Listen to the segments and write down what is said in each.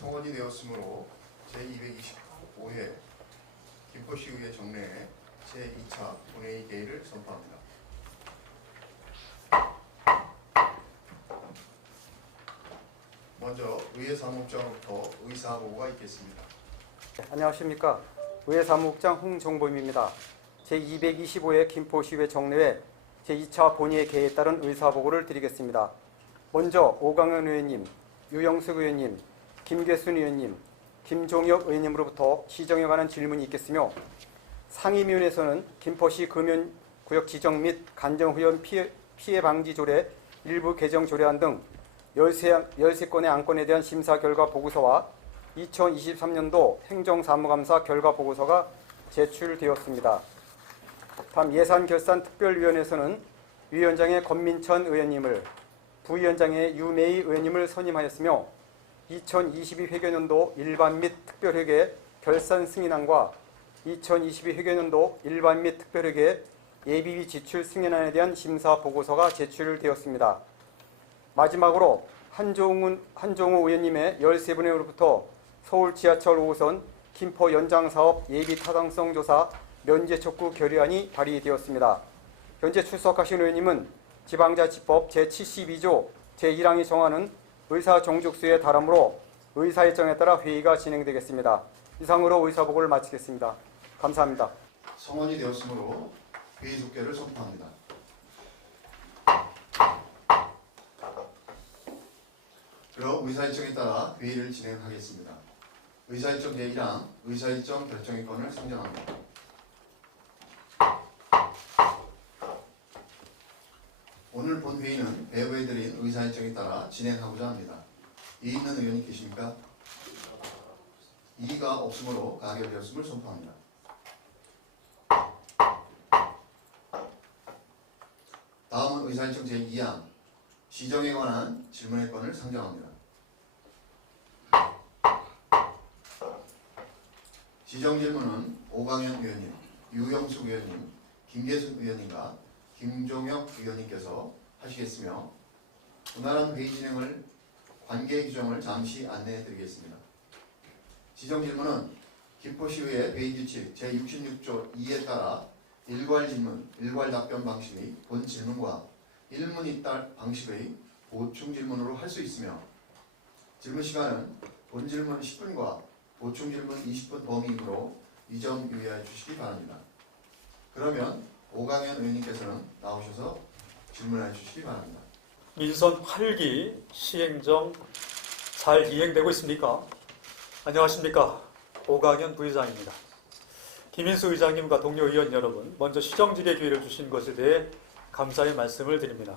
성원이 되었으므로 제225회 김포시의회 정례 제2차 본회의 개의를 선포합니다. 먼저 의회 사무국장으로부터 의사보고가 있겠습니다. 안녕하십니까. 의회 사무국장 홍정범입니다. 제225회 김포시의회 정례회 제2차 본회의 개의에 따른 의사보고를 드리겠습니다. 먼저 오광현 의원님, 유영숙 의원님, 김계순 의원님, 김종혁 의원님으로부터 시정에 관한 질문이 있겠으며, 상임위원회에서는 김포시 금연구역 지정 및 간정후원 피해 방지 조례 일부 개정 조례안 등 13건의 안건에 대한 심사 결과 보고서와 2023년도 행정사무감사 결과 보고서가 제출되었습니다. 다음 예산결산특별위원회에서는 위원장의 권민천 의원님을, 부위원장의 유메이 의원님을 선임하였으며 2022 회계연도 일반 및 특별회계 결산 승인안과 2022 회계연도 일반 및 특별회계 예비비 지출 승인안에 대한 심사 보고서가 제출되었습니다. 마지막으로 한종우 의원님의 13분으로부터 서울 지하철 5호선 김포 연장사업 예비 타당성 조사 면제 촉구 결의안이 발의되었습니다. 현재 출석하신 의원님은 지방자치법 제72조 제1항이 정하는 의사종족수에 달하므로 의사일정에 따라 회의가 진행되겠습니다. 이상으로 의사보고를 마치겠습니다. 감사합니다. 성원이 되었으므로 회의 속결을 선포합니다. 그럼 의사일정에 따라 회의를 진행하겠습니다. 의사일정 제1항 의사일정 결정의 건을 상정합니다. 오늘 본 회의는 배부해드린 의사일정에 따라 진행하고자 합니다. 이의 있는 의원이 계십니까? 이의가 없으므로 가결되었음을 선포합니다. 다음은 의사일정 제2항 시정에 관한 질문의 건을 상정합니다. 시정 질문은 오광현 의원님, 유영숙 의원님, 김계순 의원님과 김종혁 의원님께서 하시겠으며, 원활한 회의 진행을 관계 규정을 잠시 안내해 드리겠습니다. 지정 질문은 김포시의회 회의규칙 제66조 2에 따라 일괄 질문, 일괄 답변 방식의 본 질문과 일문이달 방식의 보충 질문으로 할 수 있으며, 질문 시간은 본 질문 10분과 보충 질문 20분 범위이므로 이 점 유의해 주시기 바랍니다. 그러면 오광현 의원님께서는 나오셔서 질문해 주시기 바랍니다. 민선 8기 시행정 잘 이행되고 있습니까? 안녕하십니까. 오광현 부의장입니다. 김인수 의장님과 동료 의원 여러분, 먼저 시정질의 기회를 주신 것에 대해 감사의 말씀을 드립니다.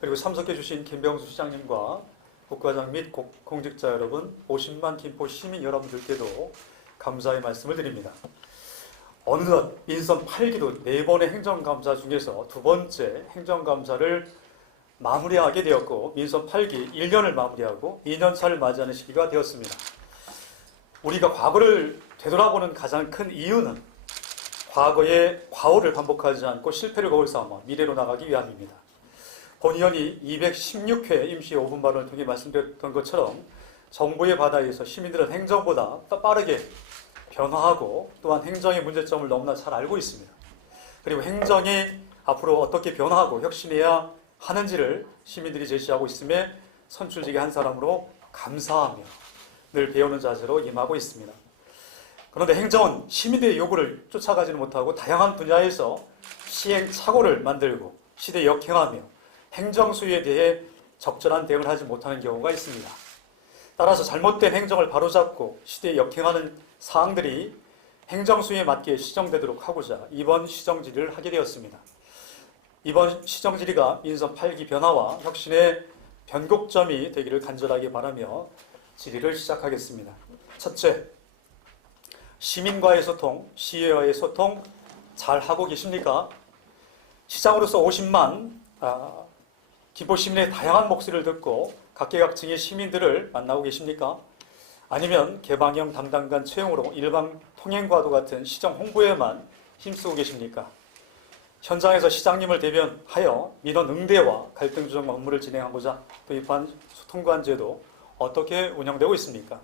그리고 참석해 주신 김병수 시장님과 국과장 및 공직자 여러분, 50만 김포 시민 여러분들께도 감사의 말씀을 드립니다. 어느덧 민선 8기도 4번의 행정감사 중에서 2번째 행정감사를 마무리하게 되었고, 민선 8기 1년을 마무리하고 2년차를 맞이하는 시기가 되었습니다. 우리가 과거를 되돌아보는 가장 큰 이유는 과거의 과오를 반복하지 않고 실패를 거울 삼아 미래로 나가기 위함입니다. 본 의원이 216회 임시 5분 발언을 통해 말씀드렸던 것처럼 정부의 바다에서 시민들은 행정보다 빠르게 변화하고, 또한 행정의 문제점을 너무나 잘 알고 있습니다. 그리고 행정이 앞으로 어떻게 변화하고 혁신해야 하는지를 시민들이 제시하고 있음에 선출직의 한 사람으로 감사하며 늘 배우는 자세로 임하고 있습니다. 그런데 행정은 시민들의 요구를 쫓아가지는 못하고 다양한 분야에서 시행착오를 만들고 시대에 역행하며 행정 수위에 대해 적절한 대응을 하지 못하는 경우가 있습니다. 따라서 잘못된 행정을 바로잡고 시대에 역행하는 사항들이 행정 수위에 맞게 시정되도록 하고자 이번 시정질의를 하게 되었습니다. 이번 시정질의가 민선 8기 변화와 혁신의 변곡점이 되기를 간절하게 바라며 질의를 시작하겠습니다. 첫째, 시민과의 소통, 시의회와의 소통 잘 하고 계십니까? 시장으로서 50만 김포 시민의 다양한 목소리를 듣고 각계각층의 시민들을 만나고 계십니까? 아니면 개방형 담당관 채용으로 일방 통행과도 같은 시정 홍보에만 힘쓰고 계십니까? 현장에서 시장님을 대변하여 민원 응대와 갈등 조정 업무를 진행하고자 도입한 소통관 제도 어떻게 운영되고 있습니까?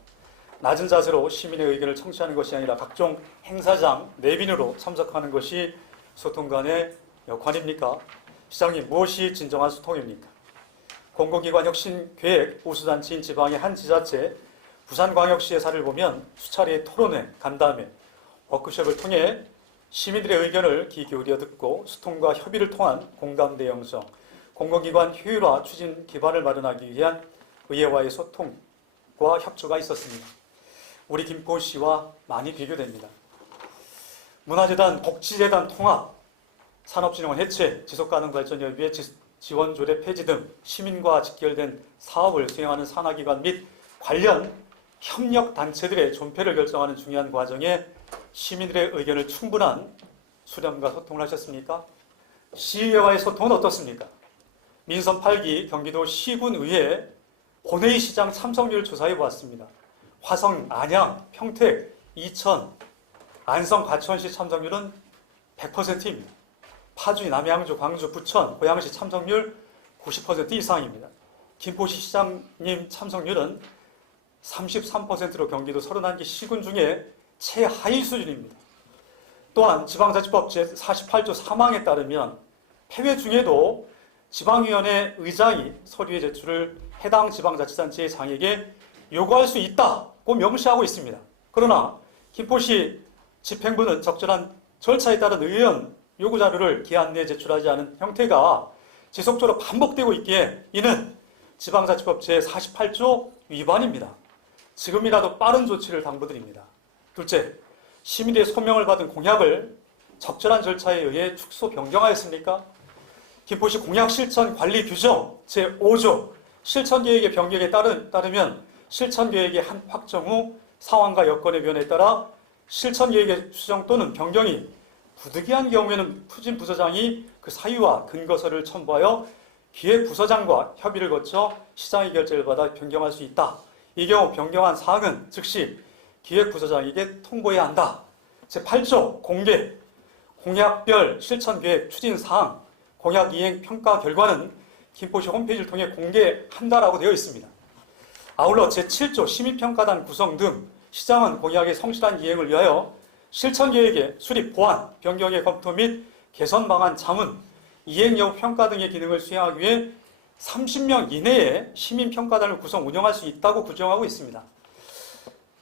낮은 자세로 시민의 의견을 청취하는 것이 아니라 각종 행사장, 내빈으로 참석하는 것이 소통 간의 역할입니까? 시장님, 무엇이 진정한 소통입니까? 공공기관 혁신계획 우수단체인 지방의 한 지자체 부산광역시의 사례를 보면 수차례의 토론회, 간담회, 워크숍을 통해 시민들의 의견을 귀 기울여 듣고 소통과 협의를 통한 공감대 형성, 공공기관 효율화 추진 기반을 마련하기 위한 의회와의 소통과 협조가 있었습니다. 우리 김포시와 많이 비교됩니다. 문화재단, 복지재단 통합, 산업진흥원 해체, 지속가능발전협의회 지원조례 폐지 등 시민과 직결된 사업을 수행하는 산하기관 및 관련 협력단체들의 존폐를 결정하는 중요한 과정에 시민들의 의견을 충분한 수렴과 소통을 하셨습니까? 시의회와의 소통은 어떻습니까? 민선 8기 경기도 시군의회 본회의 시장 참석률 조사해 보았습니다. 화성, 안양, 평택, 이천, 안성, 과천시 참석률은 100%입니다. 파주, 남양주, 광주, 부천, 고양시 참석률 90% 이상입니다. 김포시 시장님 참석률은 33%로 경기도 31개 시군 중에 최하위 수준입니다. 또한 지방자치법 제48조 3항에 따르면 폐회 중에도 지방위원회 의장이 서류의 제출을 해당 지방자치단체의 장에게 요구할 수 있다고 명시하고 있습니다. 그러나 김포시 집행부는 적절한 절차에 따른 의원 요구자료를 기한 내에 제출하지 않은 형태가 지속적으로 반복되고 있기에 이는 지방자치법 제48조 위반입니다. 지금이라도 빠른 조치를 당부드립니다. 둘째, 시민의 소명을 받은 공약을 적절한 절차에 의해 축소 변경하였습니까? 김포시 공약 실천 관리 규정 제5조 실천계획의 변경에 따르면 실천계획의 한 확정 후 상황과 여건의 변화에 따라 실천계획의 수정 또는 변경이 부득이한 경우에는 추진부서장이 그 사유와 근거서를 첨부하여 기획부서장과 협의를 거쳐 시장의 결재를 받아 변경할 수 있다. 이 경우 변경한 사항은 즉시 기획부서장에게 통보해야 한다. 제8조 공개, 공약별 실천계획 추진사항, 공약 이행 평가 결과는 김포시 홈페이지를 통해 공개한다라고 되어 있습니다. 아울러 제7조 시민평가단 구성 등 시장은 공약의 성실한 이행을 위하여 실천계획의 수립, 보완, 변경의 검토 및 개선 방안 자문, 이행 여부 평가 등의 기능을 수행하기 위해 30명 이내에 시민평가단을 구성 운영할 수 있다고 규정하고 있습니다.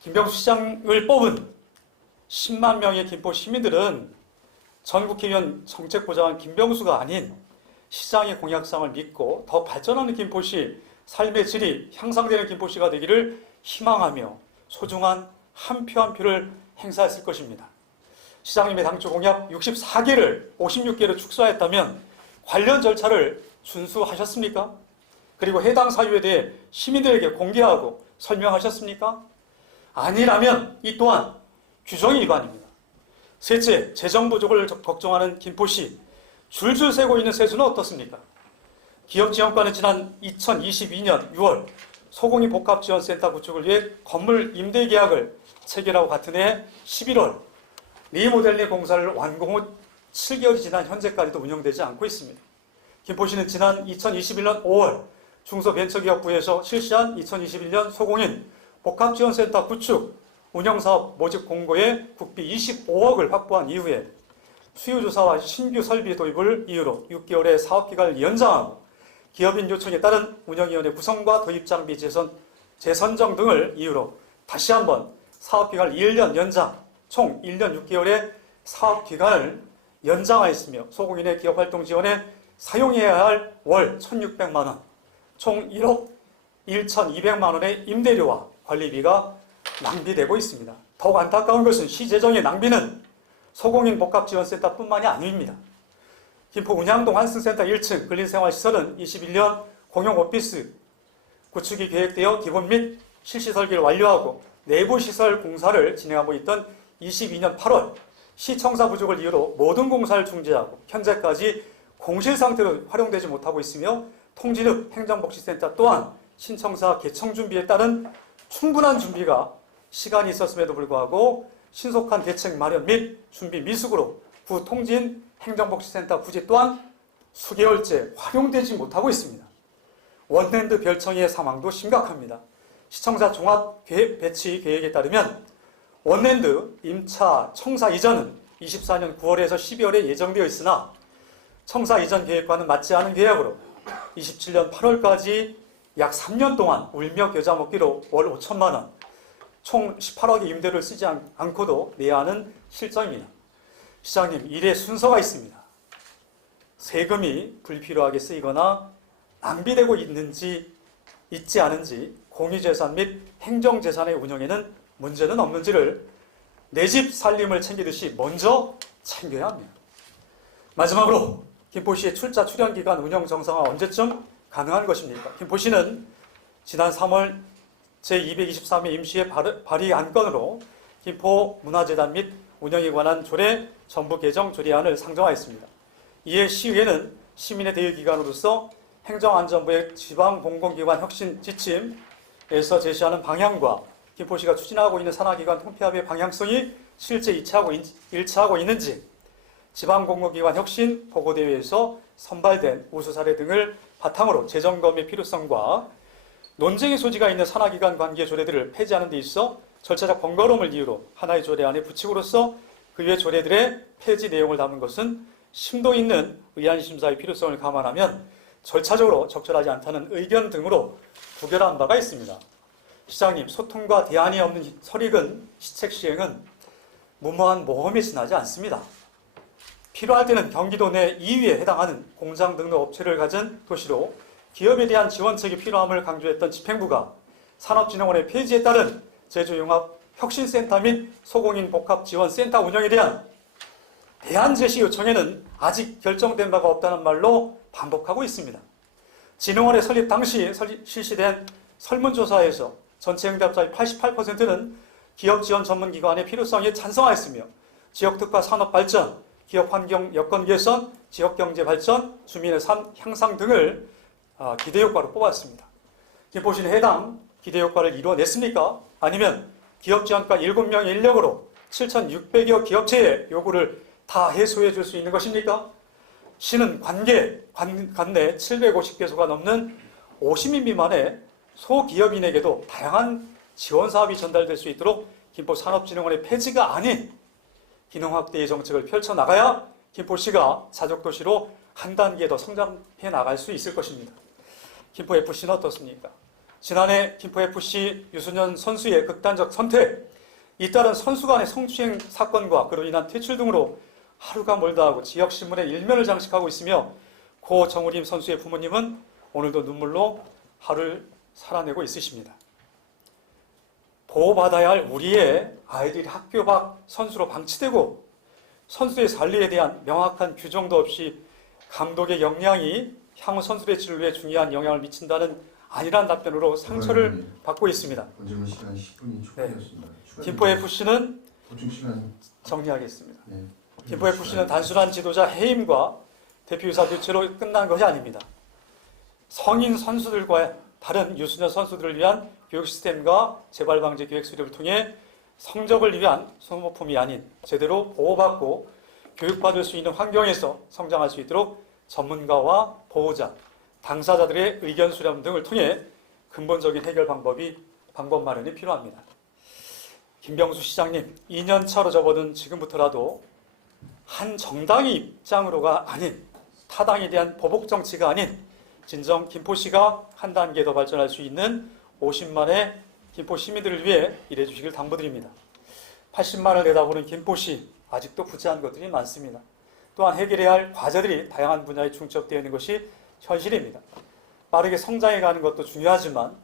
김병수 시장을 뽑은 10만 명의 김포 시민들은 전 국회의원 정책보좌관 김병수가 아닌 시장의 공약상을 믿고 더 발전하는 김포시, 삶의 질이 향상되는 김포시가 되기를 희망하며 소중한 한 표 한 표를 행사했을 것입니다. 시장님의 당초 공약 64개를 56개로 축소했다면 관련 절차를 준수하셨습니까? 그리고 해당 사유에 대해 시민들에게 공개하고 설명하셨습니까? 아니라면 이 또한 규정의 위반입니다. 셋째, 재정 부족을 걱정하는 김포시, 줄줄 새고 있는 세수는 어떻습니까? 기업지원과는 지난 2022년 6월 소공인 복합지원센터 구축을 위해 건물 임대 계약을 체결하고 같은 해 11월 리모델링 공사를 완공 후 7개월이 지난 현재까지도 운영되지 않고 있습니다. 김포시는 지난 2021년 5월 중소벤처기업부에서 실시한 2021년 소공인 복합지원센터 구축 운영사업 모집 공고에 국비 25억을 확보한 이후에 수요조사와 신규 설비 도입을 이유로 6개월의 사업기간을 연장하고 기업인 요청에 따른 운영위원회 구성과 도입장비 재선정 등을 이유로 다시 한번 사업기간을 1년 연장, 총 1년 6개월의 사업기간을 연장하였으며 소공인의 기업활동 지원에 사용해야 할 월 1,600만 원, 총 1억 1,200만 원의 임대료와 관리비가 낭비되고 있습니다. 더욱 안타까운 것은 시재정의 낭비는 소공인 복합지원센터뿐만이 아닙니다. 김포 운양동 한승센터 1층 근린생활시설은 21년 공용 오피스 구축이 계획되어 기본 및 실시 설계를 완료하고 내부 시설 공사를 진행하고 있던 22년 8월 시청사 부족을 이유로 모든 공사를 중지하고 현재까지 공실 상태로 활용되지 못하고 있으며 통진읍 행정복지센터 또한 신청사 개청 준비에 따른 충분한 준비가 시간이 있었음에도 불구하고 신속한 대책 마련 및 준비 미숙으로 구 통진 행정복지센터 부지 또한 수개월째 활용되지 못하고 있습니다. 원랜드 별청이의 상황도 심각합니다. 시청자 종합 배치 계획에 따르면 원랜드 임차 청사 이전은 24년 9월에서 12월에 예정되어 있으나 청사 이전 계획과는 맞지 않은 계약으로 27년 8월까지 약 3년 동안 울며 겨자 먹기로 월 5천만 원, 총 18억의 임대료를 쓰지 않고도 내야 하는 실정입니다. 시장님, 일에 순서가 있습니다. 세금이 불필요하게 쓰이거나 낭비되고 있지 않은지 공유재산 및 행정재산의 운영에는 문제는 없는지를 내 집 살림을 챙기듯이 먼저 챙겨야 합니다. 마지막으로 김포시의 출자 출연 기간 운영 정상화 언제쯤 가능한 것입니까? 김포시는 지난 3월 제223회 임시회 발의 안건으로 김포문화재단 및 운영에 관한 조례 전부 개정 조례안을 상정하였습니다. 이에 시의회는 시민의 대의기관으로서 행정안전부의 지방공공기관 혁신 지침에서 제시하는 방향과 김포시가 추진하고 있는 산하기관 통폐합의 방향성이 실제 일치하고 있는지 지방공공기관 혁신 보고대회에서 선발된 우수 사례 등을 바탕으로 재점검의 필요성과 논쟁의 소지가 있는 산하기관 관계 조례들을 폐지하는 데 있어 절차적 번거로움을 이유로 하나의 조례안의 부칙으로서 그 외 조례들의 폐지 내용을 담은 것은 심도 있는 의안심사의 필요성을 감안하면 절차적으로 적절하지 않다는 의견 등으로 부결한 바가 있습니다. 시장님, 소통과 대안이 없는 설익은 시책 시행은 무모한 모험에 지나지 않습니다. 필요할 때는 경기도 내 2위에 해당하는 공장 등록 업체를 가진 도시로 기업에 대한 지원책이 필요함을 강조했던 집행부가 산업진흥원의 폐지에 따른 제조융합혁신센터 및 소공인 복합지원센터 운영에 대한 대안 제시 요청에는 아직 결정된 바가 없다는 말로 반복하고 있습니다. 진흥원의 설립 당시 실시된 설문조사에서 전체 응답자의 88%는 기업지원 전문기관의 필요성에 찬성하였으며 지역특화 산업 발전, 기업 환경 여건 개선, 지역경제 발전, 주민의 삶 향상 등을 기대효과로 뽑았습니다. 김포시는 해당 기대효과를 이루어냈습니까? 아니면 기업지원과 7명의 인력으로 7,600여 기업체의 요구를 다 해소해 줄 수 있는 것입니까? 시는 관내 750개소가 넘는 50인 미만의 소기업인에게도 다양한 지원 사업이 전달될 수 있도록 김포산업진흥원의 폐지가 아닌 기능 확대의 정책을 펼쳐나가야 김포시가 자족도시로 한 단계 더 성장해 나갈 수 있을 것입니다. 김포FC는 어떻습니까? 지난해 김포FC 유소년 선수의 극단적 선택, 잇따른 선수 간의 성추행 사건과 그로 인한 퇴출 등으로 하루가 멀다 하고 지역신문의 일면을 장식하고 있으며 고 정우림 선수의 부모님은 오늘도 눈물로 하루를 살아내고 있으십니다. 보호받아야 할 우리의 아이들이 학교 밖 선수로 방치되고 선수의 관리에 대한 명확한 규정도 없이 감독의 역량이 향후 선수의 진로에 중요한 영향을 미친다는 아니란 답변으로 상처를 받고 있습니다. 본질문 시간 10분이 초과되었습니다. 김포FC는 보충 시간 정리하겠습니다. 네. 김포FC는 단순한 지도자 해임과 대표이사 교체로 끝난 것이 아닙니다. 성인 선수들과 다른 유소년 선수들을 위한 교육 시스템과 재발 방지 기획 수립을 통해 성적을 위한 소모품이 아닌 제대로 보호받고 교육받을 수 있는 환경에서 성장할 수 있도록 전문가와 보호자, 당사자들의 의견 수렴 등을 통해 근본적인 해결 방법 마련이 필요합니다. 김병수 시장님, 2년 차로 접어든 지금부터라도 한 정당의 입장으로가 아닌 타당에 대한 보복 정치가 아닌 진정 김포시가 한 단계 더 발전할 수 있는 50만의 김포 시민들을 위해 일해 주시길 당부드립니다. 80만을 내다보는 김포시, 아직도 부재한 것들이 많습니다. 또한 해결해야 할 과제들이 다양한 분야에 중첩되어 있는 것이 현실입니다. 빠르게 성장해 가는 것도 중요하지만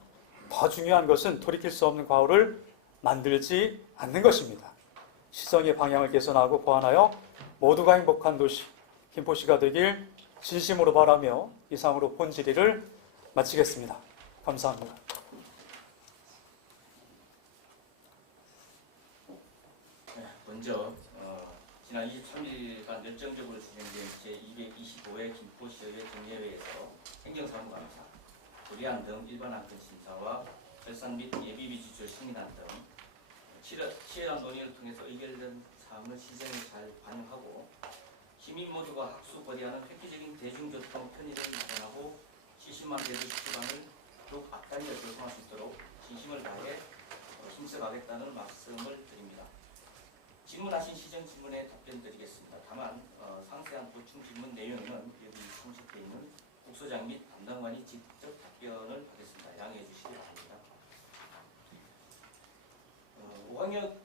더 중요한 것은 돌이킬 수 없는 과오를 만들지 않는 것입니다. 시정의 방향을 개선하고 보완하여 모두가 행복한 도시 김포시가 되길 진심으로 바라며 이상으로 본 질의를 마치겠습니다. 감사합니다. 먼저 지난 23일간 열정적으로 진행된 제225회 김포시의회 정례회에서 행정사무감사, 조례안 등 일반 안건 심사와 결산 및 예비비 지출 승인안 등 치열한 논의를 통해서 의결된 사항을 시정에 잘 반영하고 시민 모두가 학수 거리하는 획기적인 대중교통 편의를 마련하고 70만 대도시 기반을 더욱 앞당겨 조성할 수 있도록 진심을 다해 힘써가겠다는 말씀을 드립니다. 질문하신 시정 질문에 답변 드리겠습니다. 다만 상세한 보충 질문 내용에는 여기 참석해 있는 국소장 및 담당관이 직접 답변을 하겠습니다. 양해해 주시기 바랍니다. 5학년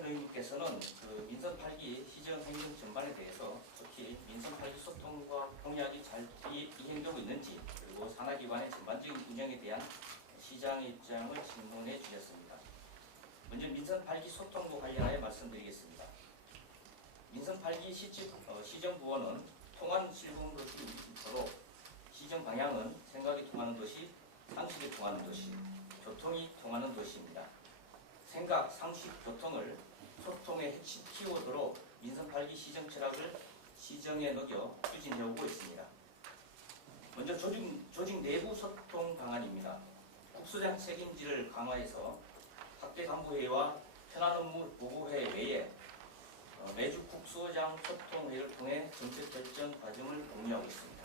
의원님께서는 그 민선 8기 시정 행정 전반에 대해서 특히 민선 8기 소통과 공약이 잘 이행되고 있는지 그리고 산하기관의 전반적인 운영에 대한 시장의 입장을 질문해 주셨습니다. 먼저 민선 8기 소통과 관련하여 말씀드리겠습니다. 민선 8기 시정부원은 통한 실공도시 목표로 시정 방향은 생각이 통하는 도시, 상식이 통하는 도시, 교통이 통하는 도시입니다. 생각, 상식, 교통을 소통의 핵심 키워드로 민선 8기 시정 철학을 시정에 녹여 추진해 오고 있습니다. 먼저 조직 내부 소통 방안입니다. 국소장 책임지를 강화해서 학대 간부회의와 현안 업무 보고회 외에 매주 국소장 소통회를 통해 정책 결정 과정을 공유하고 있습니다.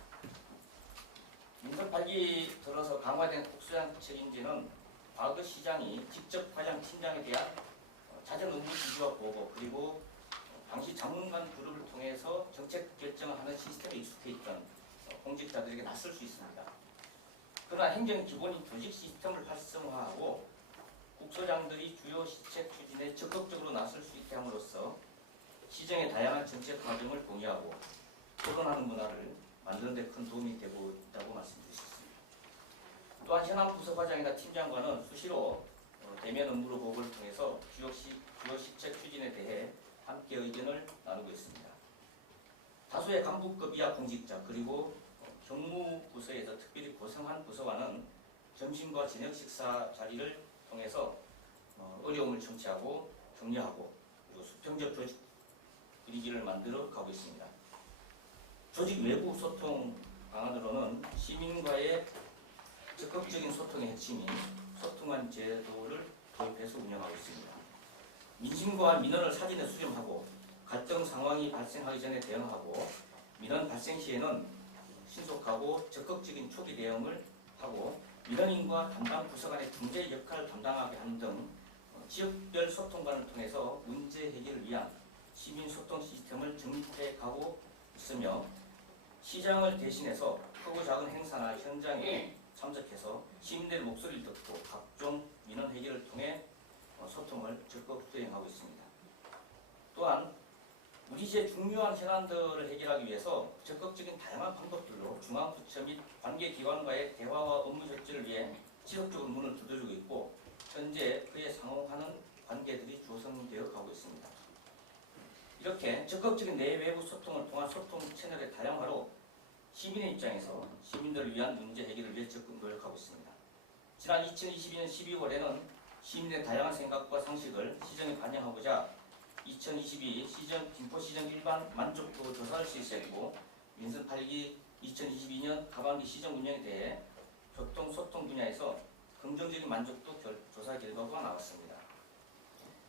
민선 8기 들어서 강화된 국소장 책임지는 과거 시장이 직접 과장 팀장에 대한 자전 업무 지시와 보고 그리고 당시 자문관 그룹을 통해서 정책 결정을 하는 시스템에 익숙해 있던 공직자들에게 낯설 수 있습니다. 그러나 행정 기본인 조직 시스템을 활성화하고 국소장들이 주요 시책 추진에 적극적으로 나설 수 있게 함으로써 시정의 다양한 정책 과정을 공유하고 토론하는 문화를 만드는 데 큰 도움이 되고 있다고 말씀드렸습니다. 또한 현안 부서과장이나 팀장과는 수시로 대면 업무로 보고를 통해서 주요 시책 추진에 대해 함께 의견을 나누고 있습니다. 다수의 간부급 이하 공직자 그리고 경무부서에서 특별히 고성한 부서와는 점심과 저녁 식사 자리를 통해서 어려움을 청취하고 격려하고 그리고 수평적 조직 분위기를 만들어 가고 있습니다. 조직 외부 소통 방안으로는 시민과의 적극적인 소통의 핵심인 소통관 제도를 도입해서 운영하고 있습니다. 민심과 민원을 사전에 수렴하고 갈등 상황이 발생하기 전에 대응하고 민원 발생 시에는 신속하고 적극적인 초기 대응을 하고 민원인과 담당 부서 간의 중재 역할을 담당하게 하는 등 지역별 소통관을 통해서 문제 해결을 위한 시민 소통 시스템을 정립해 가고 있으며 시장을 대신해서 크고 작은 행사나 현장에 참석해서 시민들의 목소리를 듣고 각종 민원 해결을 통해 소통을 적극 수행하고 있습니다. 또한 우리 시의 중요한 현안들을 해결하기 위해서 적극적인 다양한 방법들로 중앙부처 및 관계기관과의 대화와 업무 협조를 위해 지속적으로 문을 두드리고 있고 현재 그에 상응하는 관계들이 조성되어 가고 있습니다. 이렇게 적극적인 내외부 소통을 통한 소통 채널의 다양화로 시민의 입장에서 시민들을 위한 문제 해결을 위해 적극 노력하고 있습니다. 지난 2022년 12월에는 시민의 다양한 생각과 상식을 시정에 반영하고자 2022 김포시정 일반 만족도 조사를 실시했고 민선 8기 2022년 하반기 시정 운영에 대해 교통 소통 분야에서 긍정적인 만족도 조사 결과가 나왔습니다.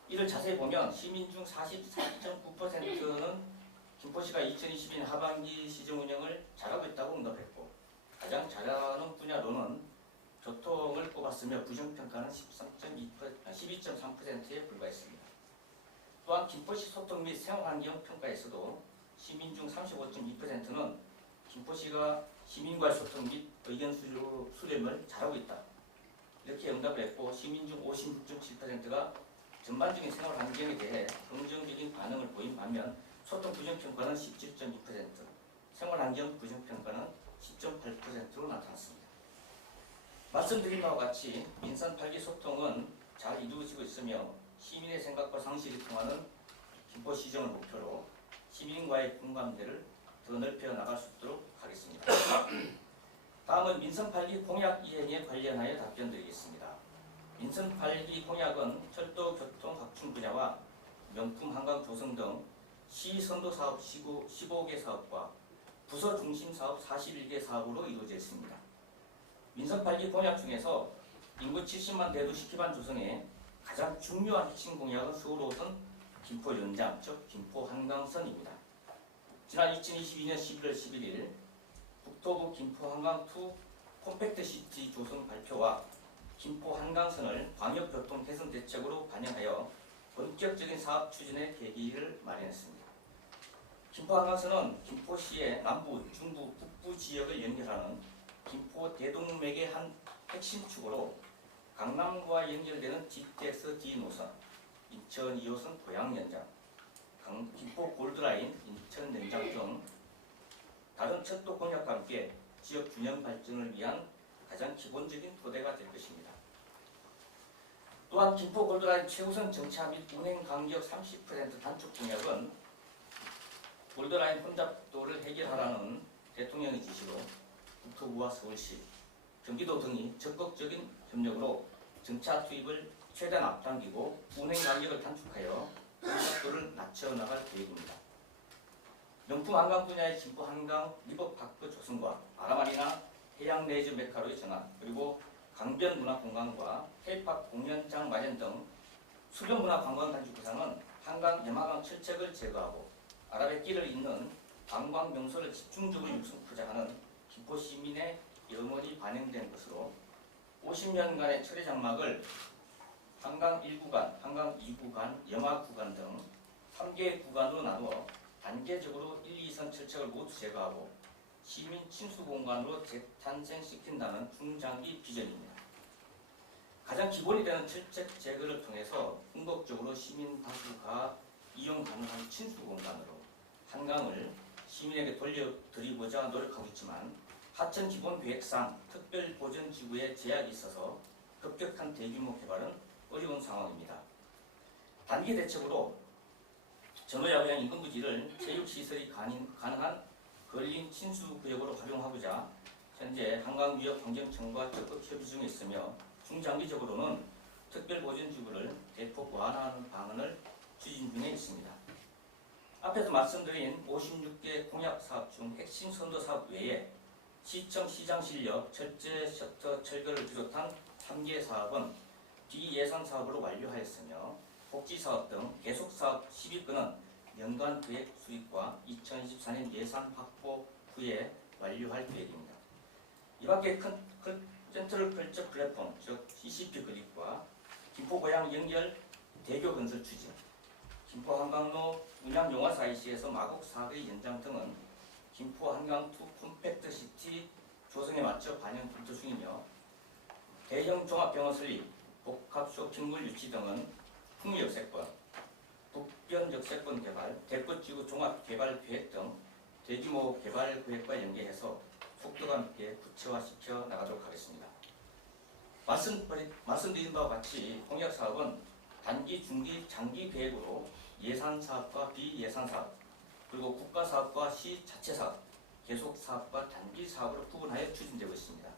이를 자세히 보면 시민 중 44.9%는 김포시가 2022년 하반기 시정 운영을 잘하고 있다고 응답했고 가장 잘하는 분야로는 교통을 꼽았으며 부정평가는 12.3%에 불과했습니다. 또한 김포시 소통 및 생활환경 평가에서도 시민 중 35.2%는 김포시가 시민과의 소통 및 의견 수렴을 잘하고 있다. 이렇게 응답을 했고 시민 중 56.7%가 전반적인 생활환경에 대해 긍정적인 반응을 보인 반면 소통 부정평가는 17.2%, 생활환경 부정평가는 10.8%로 나타났습니다. 말씀드린 바와 같이 민선 8기 소통은 잘 이루어지고 있으며 시민의 생각과 상식이 통하는 김포시정을 목표로 시민과의 공감대를 더 넓혀 나갈 수 있도록 하겠습니다. 다음은 민선 8기 공약 이행에 관련하여 답변드리겠습니다. 민선 8기 공약은 철도, 교통, 각종 분야와 명품 한강 조성 등 시선도 사업 15개 사업과 부서 중심 사업 41개 사업으로 이루어져 있습니다. 민선 8기 공약 중에서 인구 70만 대도시 기반 조성에 가장 중요한 핵심 공약은 서울 5선 김포 연장, 즉 김포 한강선입니다. 지난 2022년 11월 11일 국토부 김포 한강2 컴팩트 시티 조성 발표와 김포 한강선을 광역교통 개선 대책으로 반영하여 본격적인 사업 추진의 계기를 마련했습니다. 김포 한강선은 김포시의 남부, 중부, 북부 지역을 연결하는 김포 대동맥의 한 핵심 축으로 강남과 연결되는 GTX-D 노선, 인천 2호선 고양 연장, 김포 골드라인, 인천 연장 등 다른 철도 공약과 함께 지역 균형 발전을 위한 가장 기본적인 토대가 될 것입니다. 또한 김포 골드라인 최우선 정차 및 운행 간격 30% 단축 공약은 골드라인 혼잡도를 해결하라는 대통령의 지시로 국토부와 서울시, 경기도 등이 적극적인 협력으로 정차 투입을 최대한 앞당기고 운행 간격을 단축하여 혼잡도를 낮춰나갈 계획입니다. 명품 한강 분야의 김포 한강 리버파크 조성과 아라마리나 해양 레저 메카로의 전환, 그리고 강변 문화 공간과 K-팝 공연장 마련 등 수변 문화 관광 단축 구상은 한강 염화강 철책을 제거하고 아라뱃길을 잇는 관광 명소를 집중적으로 육성 포장하는 김포 시민의 염원이 반영된 것으로 50년간의 철의 장막을 한강 1구간, 한강 2구간, 염화 구간 등 3개의 구간으로 나누어 단계적으로 1, 2선 철책을 모두 제거하고 시민 친수 공간으로 재탄생시킨다는 중장기 비전입니다. 가장 기본이 되는 철책 제거를 통해서 궁극적으로 시민 다수가 이용 가능한 친수 공간으로 한강을 시민에게 돌려드리고자 노력하고 있지만 하천 기본 계획상 특별 보전 지구에 제약이 있어서 급격한 대규모 개발은 어려운 상황입니다. 단기 대책으로 전호야구장 인근 부지를 체육시설이 가능한 걸린 친수구역으로 활용하고자 현재 한강유역환경청과 적극 협의 중에 있으며 중장기적으로는 특별보전지구를 대폭 완화하는 방안을 추진 중에 있습니다. 앞에서 말씀드린 56개 공약사업 중 핵심 선도사업 외에 시청 시장실력, 철제 셔터 철거를 비롯한 3개 사업은 비예산 사업으로 완료하였으며 복지사업 등 계속사업 10위권은 연간 계획 수립과 2024년 예산 확보 후에 완료할 계획입니다. 이밖에 센트럴 컬처 플랫폼, 즉 CCP 건립과 김포고양 연결 대교 건설 추진, 김포 한강로 운양 용화사 IC에서 마곡 사거리 연장 등은 김포 한강2 컴팩트 시티 조성에 맞춰 반영 검토 중이며 대형 종합병원 설립, 복합 쇼핑몰 유치 등은 풍역세권, 북변 역세권 개발, 대포지구 종합개발계획 등 대규모 개발 계획과 연계해서 속도감 있게 구체화시켜 나가도록 하겠습니다. 말씀드린 바와 같이 공약사업은 단기, 중기, 장기 계획으로 예산사업과 비예산사업, 그리고 국가사업과 시 자체사업, 계속사업과 단기사업으로 구분하여 추진되고 있습니다.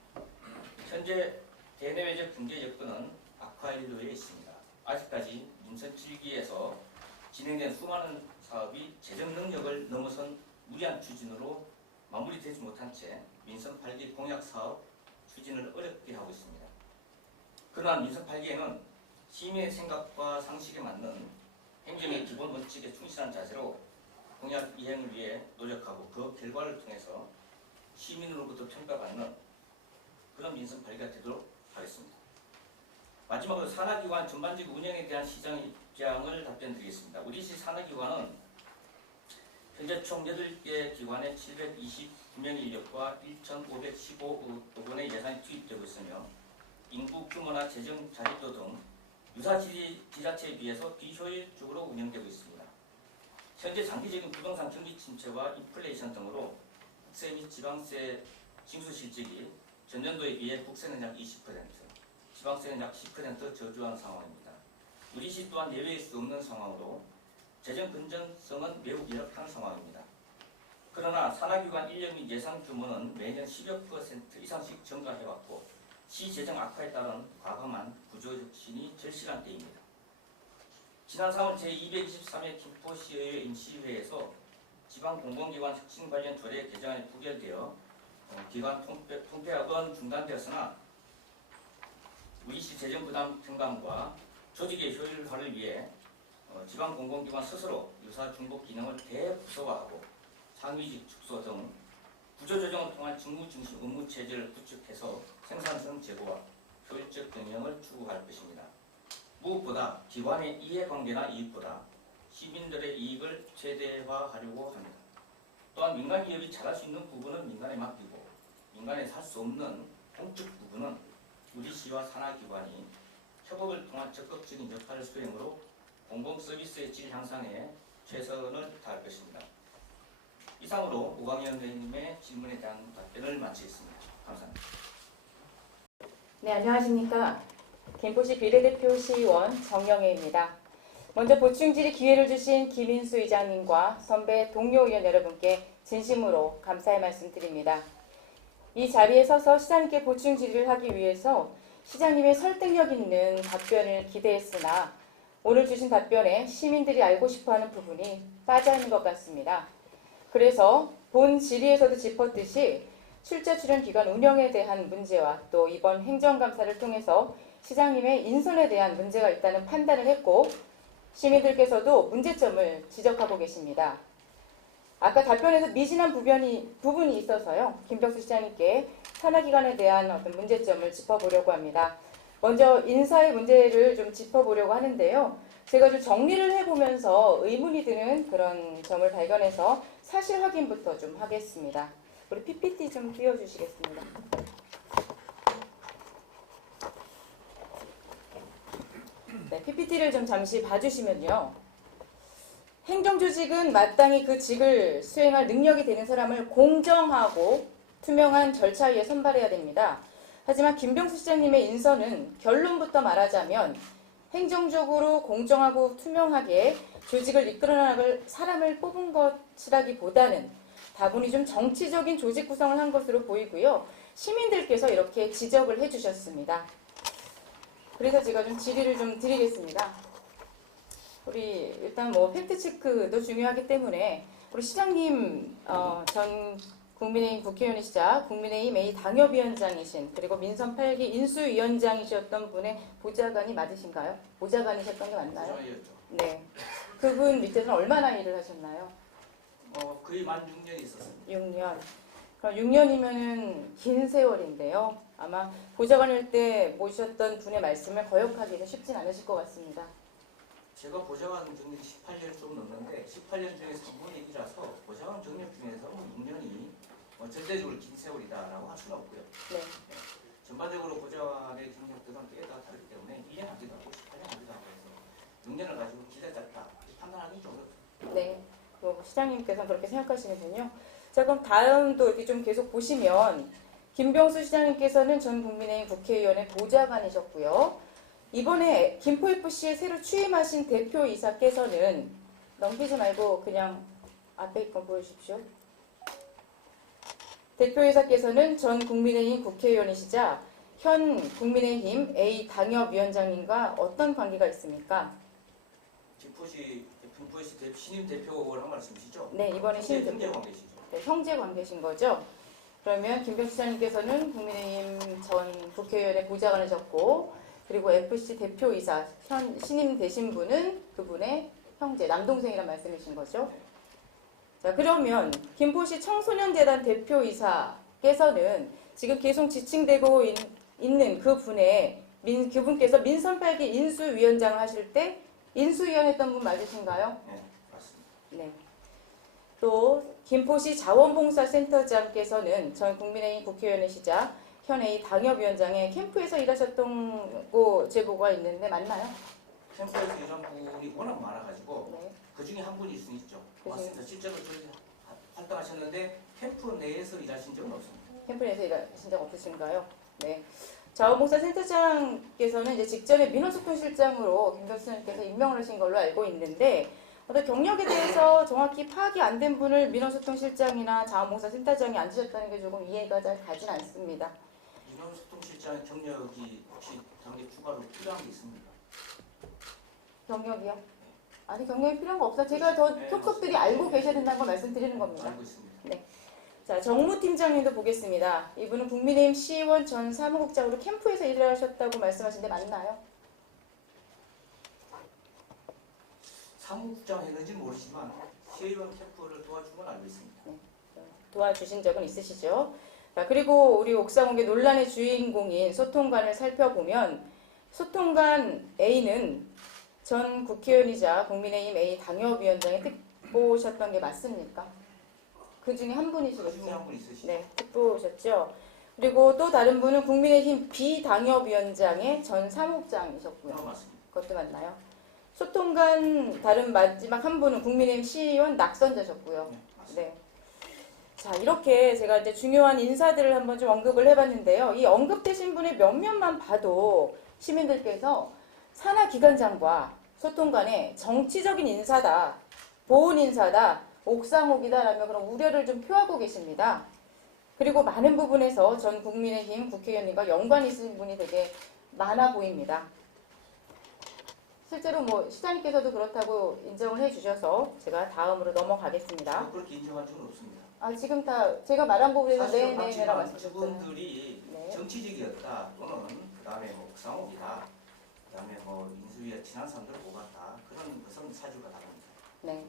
현재 대내외적 경제 여건은 악화일로에 있습니다. 아직까지 민선 7기에서 진행된 수많은 사업이 재정 능력을 넘어선 무리한 추진으로 마무리되지 못한 채 민선 8기 공약 사업 추진을 어렵게 하고 있습니다. 그러나 민선 8기에는 시민의 생각과 상식에 맞는 행정의 기본 원칙에 충실한 자세로 공약 이행을 위해 노력하고 그 결과를 통해서 시민으로부터 평가받는 그런 민선 8기가 되도록 하겠습니다. 마지막으로 산하기관 전반적 운영에 대한 시장의 입장을 답변드리겠습니다. 우리 시 산하기관은 현재 총 8개 기관에 729명의 인력과 1,515억 원의 예산이 투입되고 있으며 인구 규모나 재정 자립도 등 유사 지자체에 비해서 비효율적으로 운영되고 있습니다. 현재 장기적인 부동산 경기 침체와 인플레이션 등으로 국세 및 지방세 징수 실적이 전년도에 비해 국세는 약 20%, 지방세는 약 10% 저조한 상황입니다. 우리 시 또한 예외일 수 없는 상황으로 재정 건전성은 매우 열악한 상황입니다. 그러나 산하기관 인력 및 예산 규모는 매년 10여 % 이상씩 증가해왔고 시 재정 악화에 따른 과감한 구조혁신이 절실한 때입니다. 지난 3월 제223회 김포시의회 임시회에서 지방공공기관 혁신 관련 조례 개정안이 부결되어 기관 통폐합은 중단되었으나 우리 시 재정 부담 경감과 조직의 효율화를 위해 지방공공기관 스스로 유사 중복 기능을 대부서화하고 상위직 축소 등 구조조정을 통한 직무 중심 업무 체제를 구축해서 생산성 제고와 효율적 경영을 추구할 것입니다. 무엇보다 기관의 이해관계나 이익보다 시민들의 이익을 최대화하려고 합니다. 또한 민간 기업이 잘할 수 있는 부분은 민간에 맡기고 민간에 살 수 없는 공적 부분은 우리 시와 산하기관이 협업을 통한 적극적인 역할 수행으로 공공 서비스의 질 향상에 최선을 다할 것입니다. 이상으로 오광현 의원님의 질문에 대한 답변을 마치겠습니다. 감사합니다. 네, 안녕하십니까. 김포시 비례대표 시의원 정영애입니다. 먼저 보충질의 기회를 주신 김인수 의장님과 선배 동료 의원 여러분께 진심으로 감사의 말씀드립니다. 이 자리에 서서 시장님께 보충 질의를 하기 위해서 시장님의 설득력 있는 답변을 기대했으나 오늘 주신 답변에 시민들이 알고 싶어하는 부분이 빠져있는 것 같습니다. 그래서 본 질의에서도 짚었듯이 출제 출연 기관 운영에 대한 문제와 또 이번 행정감사를 통해서 시장님의 인선에 대한 문제가 있다는 판단을 했고 시민들께서도 문제점을 지적하고 계십니다. 아까 답변에서 미진한 부분이 있어서요. 김병수 시장님께 산하기관에 대한 어떤 문제점을 짚어보려고 합니다. 먼저 인사의 문제를 좀 짚어보려고 하는데요. 제가 좀 정리를 해보면서 의문이 드는 그런 점을 발견해서 사실 확인부터 좀 하겠습니다. 우리 PPT 좀 띄워주시겠습니다. 네, PPT를 좀 잠시 봐주시면요. 행정조직은 마땅히 그 직을 수행할 능력이 되는 사람을 공정하고 투명한 절차 위에 선발해야 됩니다. 하지만 김병수 시장님의 인선은 결론부터 말하자면 행정적으로 공정하고 투명하게 조직을 이끌어나갈 사람을 뽑은 것이라기보다는 다분히 좀 정치적인 조직 구성을 한 것으로 보이고요. 시민들께서 이렇게 지적을 해주셨습니다. 그래서 제가 좀 질의를 좀 드리겠습니다. 우리 일단 뭐 팩트체크도 중요하기 때문에 우리 시장님 전 국민의힘 국회의원이시자 국민의힘 A 당협위원장이신 그리고 민선 8기 인수위원장이셨던 분의 보좌관이 맞으신가요? 보좌관이셨던 게 맞나요? 부장이었죠. 네. 그분 밑에서는 얼마나 일을 하셨나요? 거의 만 6년이 있었습니다. 6년. 그럼 6년이면은 긴 세월인데요. 아마 보좌관일 때 모셨던 분의 말씀을 거역하기는 쉽진 않으실 것 같습니다. 제가 보좌관 경력 18년 좀 넘는데 18년 중에 3분의 1이라서 보좌관 경력 중에서 6년이 절대적으로 긴 세월이다라고 할 수는 없고요. 네. 전반적으로 보좌관의 경력들은 꽤 다 다르기 때문에 1년 하기도 하고 18년 하기도 하고 해서 6년을 가지고 기대 짧다 판단하기 좀 어렵습니다. 네. 시장님께서는 그렇게 생각하시는군요. 자, 그럼 다음도 이렇게 좀 계속 보시면 김병수 시장님께서는 전 국민의힘 국회의원의 보좌관이셨고요. 이번에 김포FC에 새로 취임하신 대표이사께서는 넘기지 말고 그냥 앞에 있건 보여주십시오. 대표이사께서는 전 국민의힘 국회의원이시자 현 국민의힘 A 당협위원장님과 어떤 관계가 있습니까? 김포시 신임 대표를 한 말씀이시죠? 네, 이번에 신임 대표. 형제 관계시죠. 네, 형제 관계신 거죠? 그러면 김병수 시장님께서는 국민의힘 전 국회의원의 보좌관이셨고 그리고 FC 대표이사 신임 되신 분은 그분의 형제, 남동생이란 말씀이신 거죠? 자, 그러면 김포시 청소년재단 대표이사께서는 지금 계속 지칭되고 있는 그분께서 민선 8기 인수위원장을 하실 때 인수위원 했던 분 맞으신가요? 네, 맞습니다. 네. 또 김포시 자원봉사센터장께서는 전 국민의힘 국회의원이시자 현 A 당협위원장의 캠프에서 일하셨던 제보가 있는데 맞나요? 캠프에서 일한 분이 워낙 많아가지고 네. 그 중에 한 분이 있을 수 있죠. 그치. 맞습니다. 실제로 저희 활동하셨는데 캠프 내에서 일하신 적은 없습니다. 캠프 내에서 일하신 적 없으신가요? 네. 자원봉사센터장께서는 이제 직전에 민원소통실장으로 김병수 님께서 임명을 하신 걸로 알고 있는데 어떤 경력에 대해서 정확히 파악이 안 된 분을 민원소통실장이나 자원봉사센터장이 앉으셨다는 게 조금 이해가 잘 가진 않습니다. 민원소통실장의 경력이 혹시 당내 추가로 필요한 게 있습니까? 경력이요? 아니 경력이 필요한 거 없어요. 제가 더 네, 속속들이 맞습니다. 알고 계셔야 된다는 걸 말씀드리는 겁니다. 알고 있습니다. 자, 정무팀장님도 보겠습니다. 이분은 국민의힘 시의원 전 사무국장으로 캠프에서 일을 하셨다고 말씀하시는데 맞나요? 사무국장 했는지는 모르지만 시의원 캠프를 도와준 건 알고 있습니다. 도와주신 적은 있으시죠? 자, 그리고 우리 옥상옥의 논란의 주인공인 소통관을 살펴보면 소통관 A는 전 국회의원이자 국민의힘 A 당협위원장의 특보셨던 게 맞습니까? 그 중에 한 그 중에 분이시겠죠? 한 분 있으시죠? 네, 특보셨죠. 그리고 또 다른 분은 국민의힘 B 당협위원장의 전 사무국장이셨고요. 맞습니다. 그것도 맞나요? 소통관 다른 마지막 한 분은 국민의힘 시의원 낙선자셨고요. 네, 맞습니다. 네. 자, 이렇게 제가 이제 중요한 인사들을 한번 좀 언급을 해봤는데요. 이 언급되신 분의 몇몇만 봐도 시민들께서 산하기관장과 소통관의 정치적인 인사다, 보훈 인사다, 옥상옥이다라며 그런 우려를 좀 표하고 계십니다. 그리고 많은 부분에서 전 국민의힘 국회의원님과 연관이 있으신 분이 되게 많아 보입니다. 실제로 뭐 시장님께서도 그렇다고 인정을 해주셔서 제가 다음으로 넘어가겠습니다. 그렇게 인정한 적은 없습니다. 아, 지금 다 제가 말한 부분에서 사실은 네네네라고 맞지만 말씀드렸잖아요. 그분들이 네. 정치적이었다 또는 그 다음에 뭐 옥상옥이다 그 다음에 뭐 인수위에 친한 사람들을 뽑았다 그런 것은 사주가 다릅니다. 네.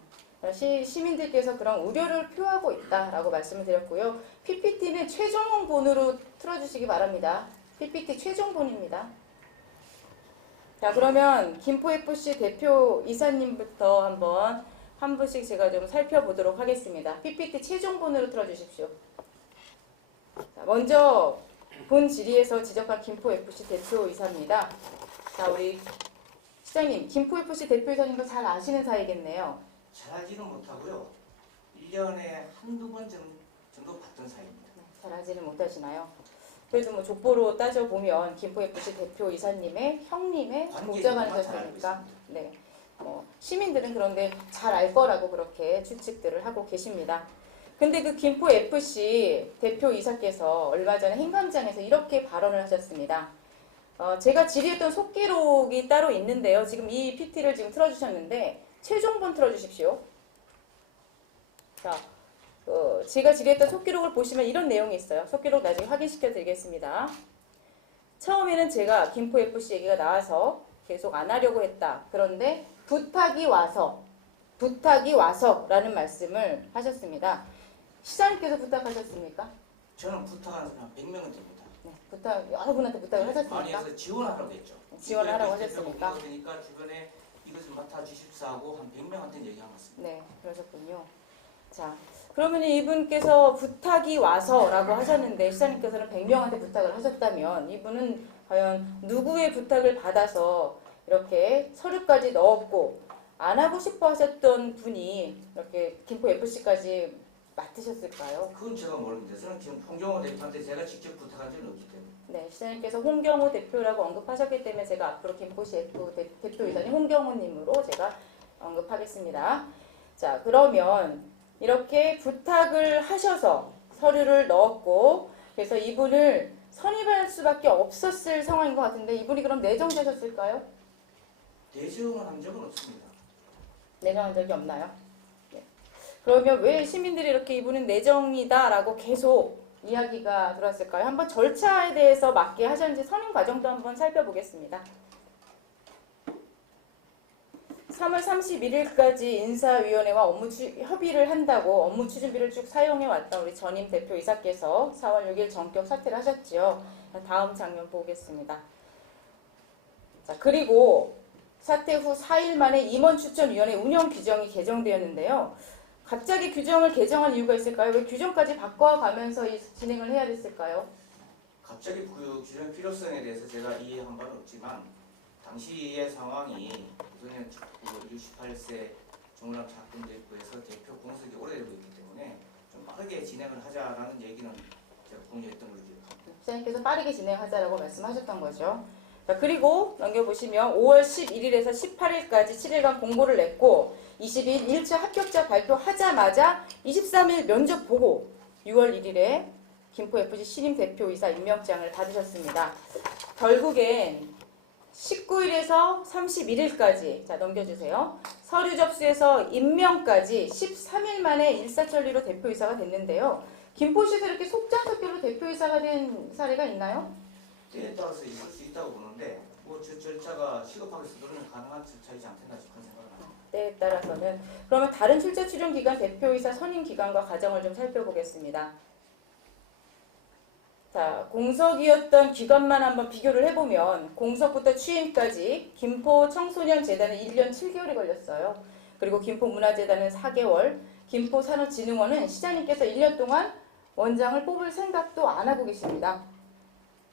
시민들께서 그런 우려를 표하고 있다라고 말씀을 드렸고요. PPT는 최종본으로 틀어주시기 바랍니다. PPT 최종본입니다. 자, 그러면 김포FC 대표 이사님부터 한번 한 분씩 제가 좀 살펴보도록 하겠습니다. PPT 최종본으로 틀어주십시오. 자, 먼저 본 질의에서 지적한 김포FC 대표이사입니다. 자, 우리 시장님, 김포FC 대표이사님도 잘 아시는 사이겠네요. 잘하지는 못하고요. 1년에 한두 번 정도 봤던 사이입니다. 잘 하지는 못하시나요? 그래도 뭐 족보로 따져보면 김포FC 대표이사님의 형님의 관계는 복잡하셨으니까 잘 알고 네. 시민들은 그런데 잘 알 거라고 그렇게 추측들을 하고 계십니다. 근데 그 김포FC 대표이사께서 얼마 전에 행감장에서 이렇게 발언을 하셨습니다. 제가 질의했던 속기록이 따로 있는데요. 지금 이 PT를 지금 틀어주셨는데 최종본 틀어주십시오. 자, 제가 질의했던 속기록을 보시면 이런 내용이 있어요. 속기록 나중에 확인시켜 드리겠습니다. 처음에는 제가 김포FC 얘기가 나와서 계속 안 하려고 했다. 그런데 부탁이 와서라는 말씀을 하셨습니다. 시장님께서 부탁하셨습니까? 저는 부탁하는 사람 100명은 됩니다. 네, 여러 분한테 부탁을 많이 하셨습니까? 해서 지원하라고 했죠. 지원하라고 하셨습니까? 그러니까 주변에 이것을 맡아주십사 하고 한 100명한테 얘기한 것 같습니다. 네, 그러셨군요. 자, 그러면 이분께서 부탁이 와서라고 하셨는데 시장님께서는 100명한테 부탁을 하셨다면 이분은 과연 누구의 부탁을 받아서 이렇게 서류까지 넣었고 안 하고 싶어 하셨던 분이 이렇게 김포FC까지 맡으셨을까요? 그건 제가 모릅니다. 저는 지금 홍경호 대표한테 제가 직접 부탁한 적은 없기 때문에. 네, 시장님께서 홍경호 대표라고 언급하셨기 때문에 제가 앞으로 김포시 대표이사님 홍경호님으로 제가 언급하겠습니다. 자, 그러면 이렇게 부탁을 하셔서 서류를 넣었고 그래서 이분을 선임할 수밖에 없었을 상황인 것 같은데 이분이 그럼 내정되셨을까요? 내정을 한 적은 없습니다. 내정한 적이 없나요? 네. 그러면 왜 시민들이 이렇게 이분은 내정이다라고 계속 이야기가 들어왔을까요? 한번 절차에 대해서 맞게 하셨는지 선임 과정도 한번 살펴보겠습니다. 3월 31일까지 인사위원회와 협의를 한다고 업무 추진비를 쭉 사용해왔던 우리 전임 대표이사께서 4월 6일 전격 사퇴를 하셨죠. 다음 장면 보겠습니다. 자, 그리고 사퇴 후 4일 만에 임원추천위원회 운영 규정이 개정되었는데요. 갑자기 규정을 개정한 이유가 있을까요? 왜 규정까지 바꿔가면서 진행을 해야 됐을까요? 갑자기 그 규정 필요성에 대해서 제가 이해한 바는 없지만 당시의 상황이 우선은 68세 정우람 사건도 있고 해서 대표 공석이 오래되고 있기 때문에 좀 빠르게 진행을 하자라는 얘기는 제가 공유했던 걸로 기억합니다. 시장님께서 빠르게 진행하자라고 말씀하셨던 거죠. 자, 그리고 넘겨보시면 5월 11일에서 18일까지 7일간 공고를 냈고 22일 1차 합격자 발표하자마자 23일 면접 보고 6월 1일에 김포FC 신임 대표이사 임명장을 받으셨습니다. 결국엔 19일에서 31일까지 자 넘겨주세요. 서류 접수에서 임명까지 13일 만에 일사천리로 대표이사가 됐는데요. 김포시에서 이렇게 속전속결로 대표이사가 된 사례가 있나요? 때에 따라서 있을 수 있다고 보는데 뭐 저 절차가 시급하게 서두르면 가능한 절차이지 않겠나 싶은 생각을 합니다. 때에 따라서는 그러면 다른 출제 출연 기간 대표이사 선임 기간과 과정을 좀 살펴보겠습니다. 자, 공석이었던 기간만 한번 비교를 해보면 공석부터 취임까지 김포 청소년 재단은 1년 7개월이 걸렸어요. 그리고 김포 문화재단은 4개월, 김포 산업진흥원은 시장님께서 1년 동안 원장을 뽑을 생각도 안 하고 계십니다.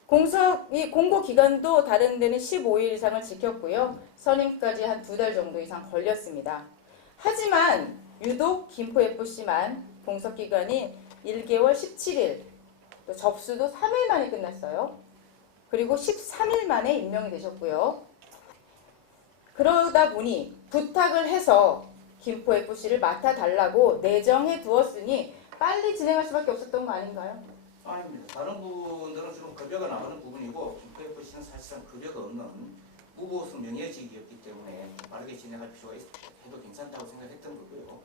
공석이 공고 기간도 다른 데는 15일 이상을 지켰고요. 선임까지 한 2달 정도 이상 걸렸습니다. 하지만 유독 김포FC만 공석 기간이 1개월 17일, 또 접수도 3일 만에 끝났어요. 그리고 13일 만에 임명이 되셨고요. 그러다 보니 부탁을 해서 김포FC를 맡아달라고 내정해 두었으니 빨리 진행할 수밖에 없었던 거 아닌가요? 아닙니다. 다른 분들은 주로 급여가 나가는 부분이고 김포FC는 사실상 급여가 없는 무보수 명예직이었기 때문에 빠르게 진행할 필요가 해도 괜찮다고 생각했던 거고요.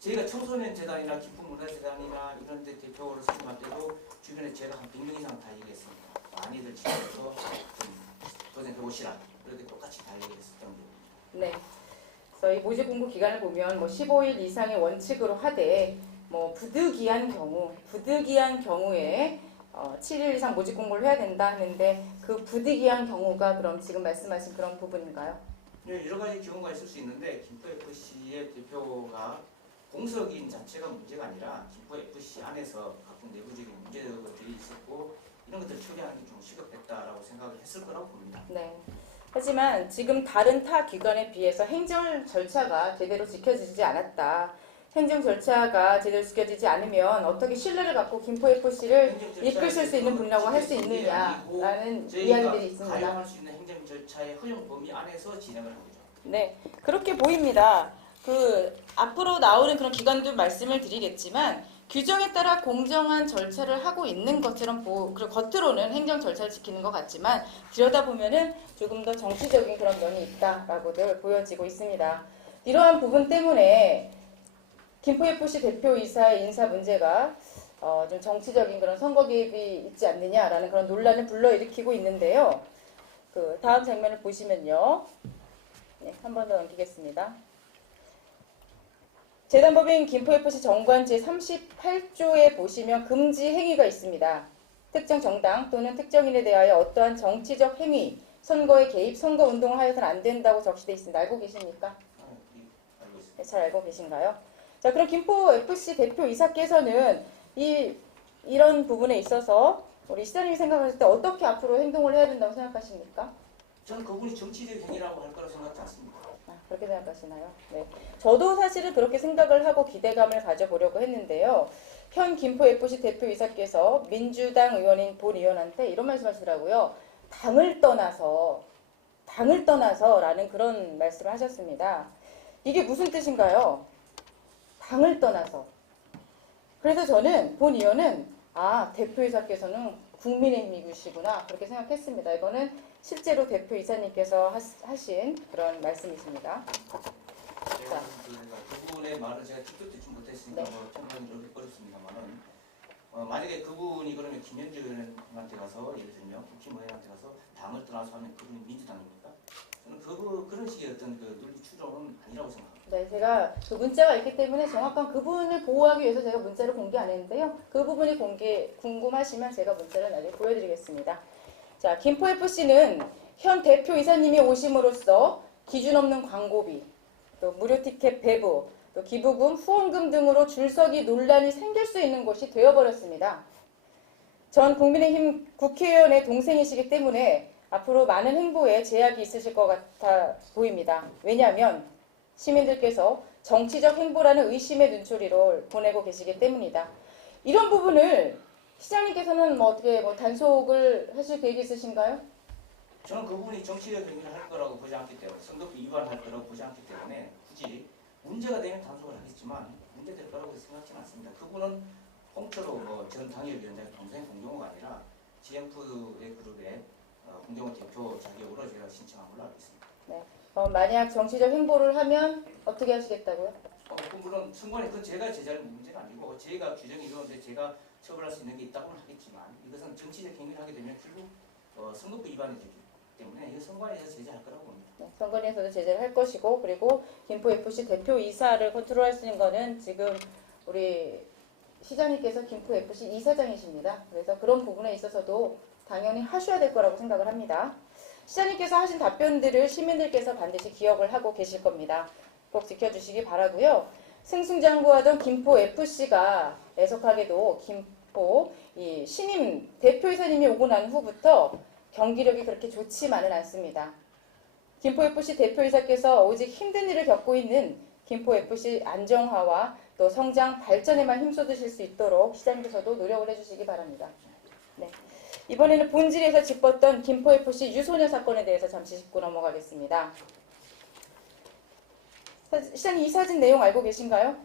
저희가 청소년 재단이나 김포문화재단이나 이런 데 대표를 선임할 때도 주변에 제가 한 100명 이상 다 얘기했습니다. 많이들 지켜서 좀 도전해보시라. 그렇게 똑같이 다 얘기했었던 거예요. 네. 그래서 이 모집 공고 기간을 보면 15일 이상의 원칙으로 하되 부득이한 경우에 7일 이상 모집 공고를 해야 된다 하는데 그 부득이한 경우가 그럼 지금 말씀하신 그런 부분인가요? 네, 여러 가지 경우가 있을 수 있는데 김포FC의 대표가 공석인 자체가 문제가 아니라 김포FC 안에서 각종 내부적인 문제들이 있었고 이런 것들을 처리하는 게 좀 시급했다라고 생각을 했을 거라고 봅니다. 네. 하지만 지금 다른 타 기관에 비해서 행정 절차가 제대로 지켜지지 않았다. 행정 절차가 제대로 지켜지지 않으면 어떻게 신뢰를 갖고 김포FC를 이끌실 수 있는 분이라고 할 수 있느냐라는 이야기들이 있습니다. 가용할 수 있는 행정 절차의 허용 범위 안에서 진행을 하고 있죠. 네, 그렇게 보입니다. 앞으로 나오는 그런 기관도 말씀을 드리겠지만 규정에 따라 공정한 절차를 하고 있는 것처럼 그리고 겉으로는 행정 절차를 지키는 것 같지만 들여다보면은 조금 더 정치적인 그런 면이 있다라고들 보여지고 있습니다. 이러한 부분 때문에 김포FC 대표이사의 인사 문제가 좀 정치적인 그런 선거 개입이 있지 않느냐라는 그런 논란을 불러일으키고 있는데요. 다음 장면을 보시면요. 네, 한 번 더 넘기겠습니다. 재단법인 김포FC 정관 제38조에 보시면 금지 행위가 있습니다. 특정 정당 또는 특정인에 대하여 어떠한 정치적 행위, 선거에 개입, 선거운동을 하여서는 안 된다고 적시되어 있습니다. 알고 계십니까? 알고 있습니다. 네, 잘 알고 계신가요? 자, 그럼 김포FC 대표이사께서는 이런 부분에 있어서 우리 시장님이 생각하실 때 어떻게 앞으로 행동을 해야 된다고 생각하십니까? 저는 그분이 정치적 행위라고 할 거라고 생각하지 않습니다. 그렇게 생각하시나요? 네. 저도 사실은 그렇게 생각을 하고 기대감을 가져보려고 했는데요. 현 김포FC 대표이사께서 민주당 의원인 본 의원한테 이런 말씀하시더라고요. 당을 떠나서라는 그런 말씀을 하셨습니다. 이게 무슨 뜻인가요? 당을 떠나서. 그래서 저는 본 의원은 대표이사께서는 국민의힘이시구나 그렇게 생각했습니다. 이거는 실제로 대표이사님께서 하신 그런 말씀이십니다. 그분의 말을 제가 직접 듣지 못했으니까 평가는 어렵습니다만은 만약에 그분이 그러면 김현주 의원한테 가서 예를 들면 국힘 의원한테 가서 당을 떠나서 하면 그분이 민주당입니까? 저는 그런 식의 어떤 논리 추론은 아니라고 생각합니다. 네, 제가 문자가 있기 때문에 정확한 그분을 보호하기 위해서 제가 문자를 공개 안 했는데요. 그 부분이 궁금하시면 제가 문자를 나중에 보여드리겠습니다. 자, 김포FC는 현 대표이사님이 오심으로써 기준 없는 광고비, 또 무료 티켓 배부, 또 기부금, 후원금 등으로 줄서기 논란이 생길 수 있는 곳이 되어버렸습니다. 전 국민의힘 국회의원의 동생이시기 때문에 앞으로 많은 행보에 제약이 있으실 것 같아 보입니다. 왜냐하면 시민들께서 정치적 행보라는 의심의 눈초리를 보내고 계시기 때문이다. 이런 부분을 시장님께서는 어떻게 단속을 하실 계획이 있으신가요? 저는 그분이 정치적 행위를 할 거라고 보지 않기 때문에 선거법 위반할 거라고 보지 않기 때문에 굳이 문제가 되면 단속을 하겠지만 문제될 거라고 생각하지는 않습니다. 그분은 홍철호 전 당협위원장의 동생 공경호가 아니라 GMF의 그룹의 공경호 대표 자격으로 제가 신청한 걸로 알고 있습니다. 네. 만약 정치적 행보를 하면 어떻게 하시겠다고요? 물론 선관위 그건 제가 제재할 문제가 아니고 제가 규정이 이루어졌는데 제가 처벌할 수 있는 게 있다고는 하겠지만 이것은 정치적 행위를 하게 되면 결국 선거법 위반이 되기 때문에 이 선관위에서 제재할 거라고 봅니다. 네, 선관위에서도 제재를 할 것이고 그리고 김포FC 대표이사를 컨트롤할 수 있는 거는 지금 우리 시장님께서 김포FC 이사장이십니다. 그래서 그런 부분에 있어서도 당연히 하셔야 될 거라고 생각을 합니다. 시장님께서 하신 답변들을 시민들께서 반드시 기억을 하고 계실 겁니다. 꼭 지켜주시기 바라고요. 승승장구하던 김포FC가 애석하게도 김포 이 신임 대표이사님이 오고 난 후부터 경기력이 그렇게 좋지만은 않습니다. 김포FC 대표이사께서 오직 힘든 일을 겪고 있는 김포FC 안정화와 또 성장 발전에만 힘쏟으실 수 있도록 시장님께서도 노력을 해주시기 바랍니다. 네. 이번에는 본질에서 짚었던 김포FC 유소년 사건에 대해서 잠시 짚고 넘어가겠습니다. 시장님 이 사진 내용 알고 계신가요?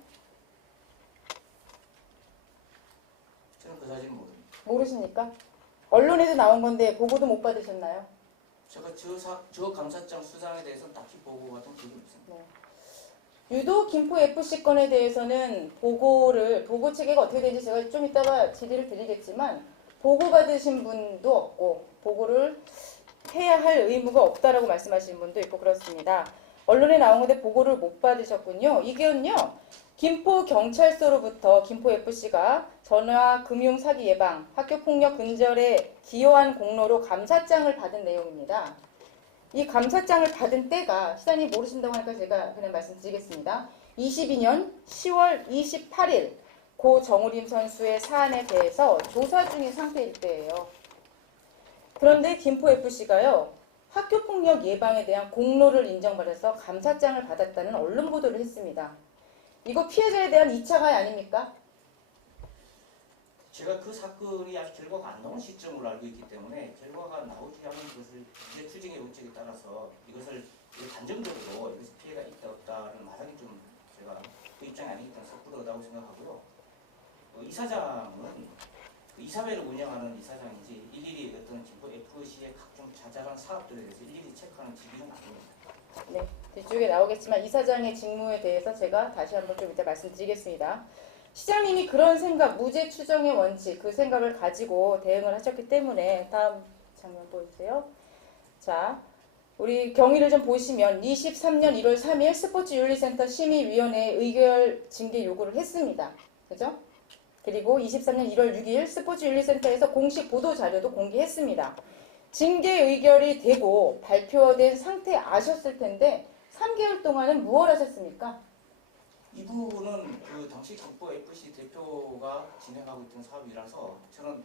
저는 그 사진 모릅니다. 모르십니까? 언론에도 나온 건데 보고도 못 받으셨나요? 제가 저 감사장 수상에 대해서는 딱히 보고 같은 기억이 없습니다. 유독 김포FC 건에 대해서는 보고 체계가 어떻게 되는지 제가 좀 이따가 질의를 드리겠지만 보고 받으신 분도 없고 보고를 해야 할 의무가 없다라고 말씀하시는 분도 있고 그렇습니다. 언론에 나온 건데 보고를 못 받으셨군요. 이게요. 김포경찰서로부터 김포FC가 전화 금융 사기 예방, 학교 폭력 근절에 기여한 공로로 감사장을 받은 내용입니다. 이 감사장을 받은 때가 시장님 모르신다고 하니까 제가 그냥 말씀드리겠습니다. 22년 10월 28일 고 정우림 선수의 사안에 대해서 조사 중인 상태일 때예요. 그런데 김포FC가요. 학교폭력 예방에 대한 공로를 인정받아서 감사장을 받았다는 언론 보도를 했습니다. 이거 피해자에 대한 2차 가해 아닙니까? 제가 그 사건이 아직 결과가 안 나온 시점으로 알고 있기 때문에 결과가 나오지 않은 것을 이제 추정의 원칙에 따라서 이것을 단정적으로 이것이 피해가 있다 없다는 말하기 좀 제가 그 입장이 아니기 때문에 섣부르다고 생각하고요. 이사장은 그 이사회를 운영하는 이사장인지 일일이 어떤 김포FC의 각종 자잘한 사업들에 대해서 일일이 체크하는 직위는 아닙니다. 네, 뒤쪽에 나오겠지만 이사장의 직무에 대해서 제가 다시 한번 좀 이따 말씀드리겠습니다. 시장님이 그런 생각, 무죄 추정의 원칙, 그 생각을 가지고 대응을 하셨기 때문에 다음 장면 보여주세요. 자, 우리 경위를 좀 보시면 23년 1월 3일 스포츠윤리센터 심의위원회에 의결 징계 요구를 했습니다. 그죠? 그리고 23년 1월 6일 스포츠윤리센터에서 공식 보도 자료도 공개했습니다. 징계 의결이 되고 발표된 상태 아셨을 텐데 3개월 동안은 무엇 하셨습니까? 이 부분은 그 당시 김포FC 대표가 진행하고 있던 사업이라서 저는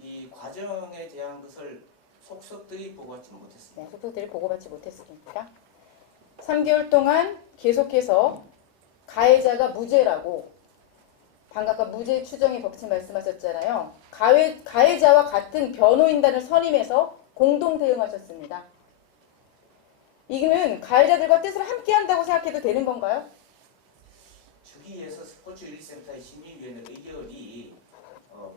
이 과정에 대한 것을 속속들이 보고받지는 못했습니다. 네, 속속들이 보고받지 못했으니까 3개월 동안 계속해서 가해자가 무죄라고 방금 아까 무죄 추정의 법칙 말씀하셨잖아요. 가해자와 같은 변호인단을 선임해서 공동 대응하셨습니다. 이거는 가해자들과 뜻을 함께 한다고 생각해도 되는 건가요? 주기에서 스포츠윤리센터의 심의위원회 의결이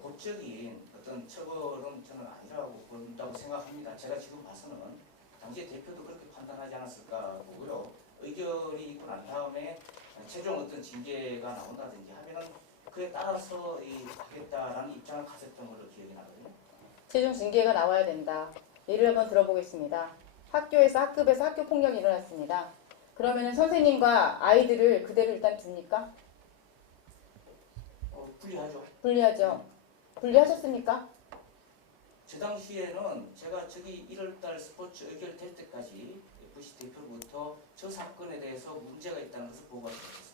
법적인 어떤 처벌은 저는 아니라고 본다고 생각합니다. 제가 지금 봐서는 당시 대표도 그렇게 판단하지 않았을까 보고요. 의결이 있고 난 다음에 최종 어떤 징계가 나온다든지 하면은 그에 따라서 하겠다라는 입장을 가졌던 걸로 기억이 나거든요. 최종 징계가 나와야 된다. 예를 한번 들어보겠습니다. 학급에서 학교 폭력이 일어났습니다. 그러면 선생님과 아이들을 그대로 일단 둡니까? 분리하죠. 분리하죠. 분리하셨습니까? 저 당시에는 제가 저기 1월달 스포츠 의결될 때까지 FC 대표로부터 저 사건에 대해서 문제가 있다는 것을 보고가 있었습니다.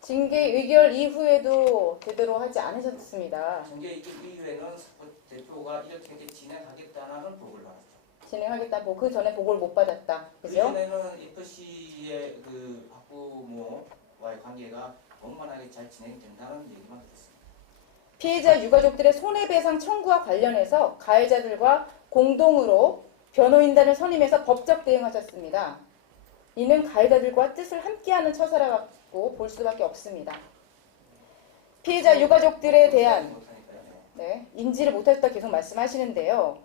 징계 의결 이후에도 제대로 하지 않으셨습니다. 징계 의결 이후에는 스포츠 대표가 이렇게 진행하겠다는 보고를 받았죠. 진행하겠다고 그 전에 보고를 못 받았다. 그 그죠? 전에는 FC의 그 학부모와의 관계가 원만하게 잘 진행된다는 얘기만 들었습니다. 피해자 유가족들의 손해배상 청구와 관련해서 가해자들과 공동으로 변호인단을 선임해서 법적 대응하셨습니다. 이는 가해자들과 뜻을 함께하는 처사라고 볼 수밖에 없습니다. 피해자 유가족들에 대한 인지를 못했다 계속 말씀하시는데요.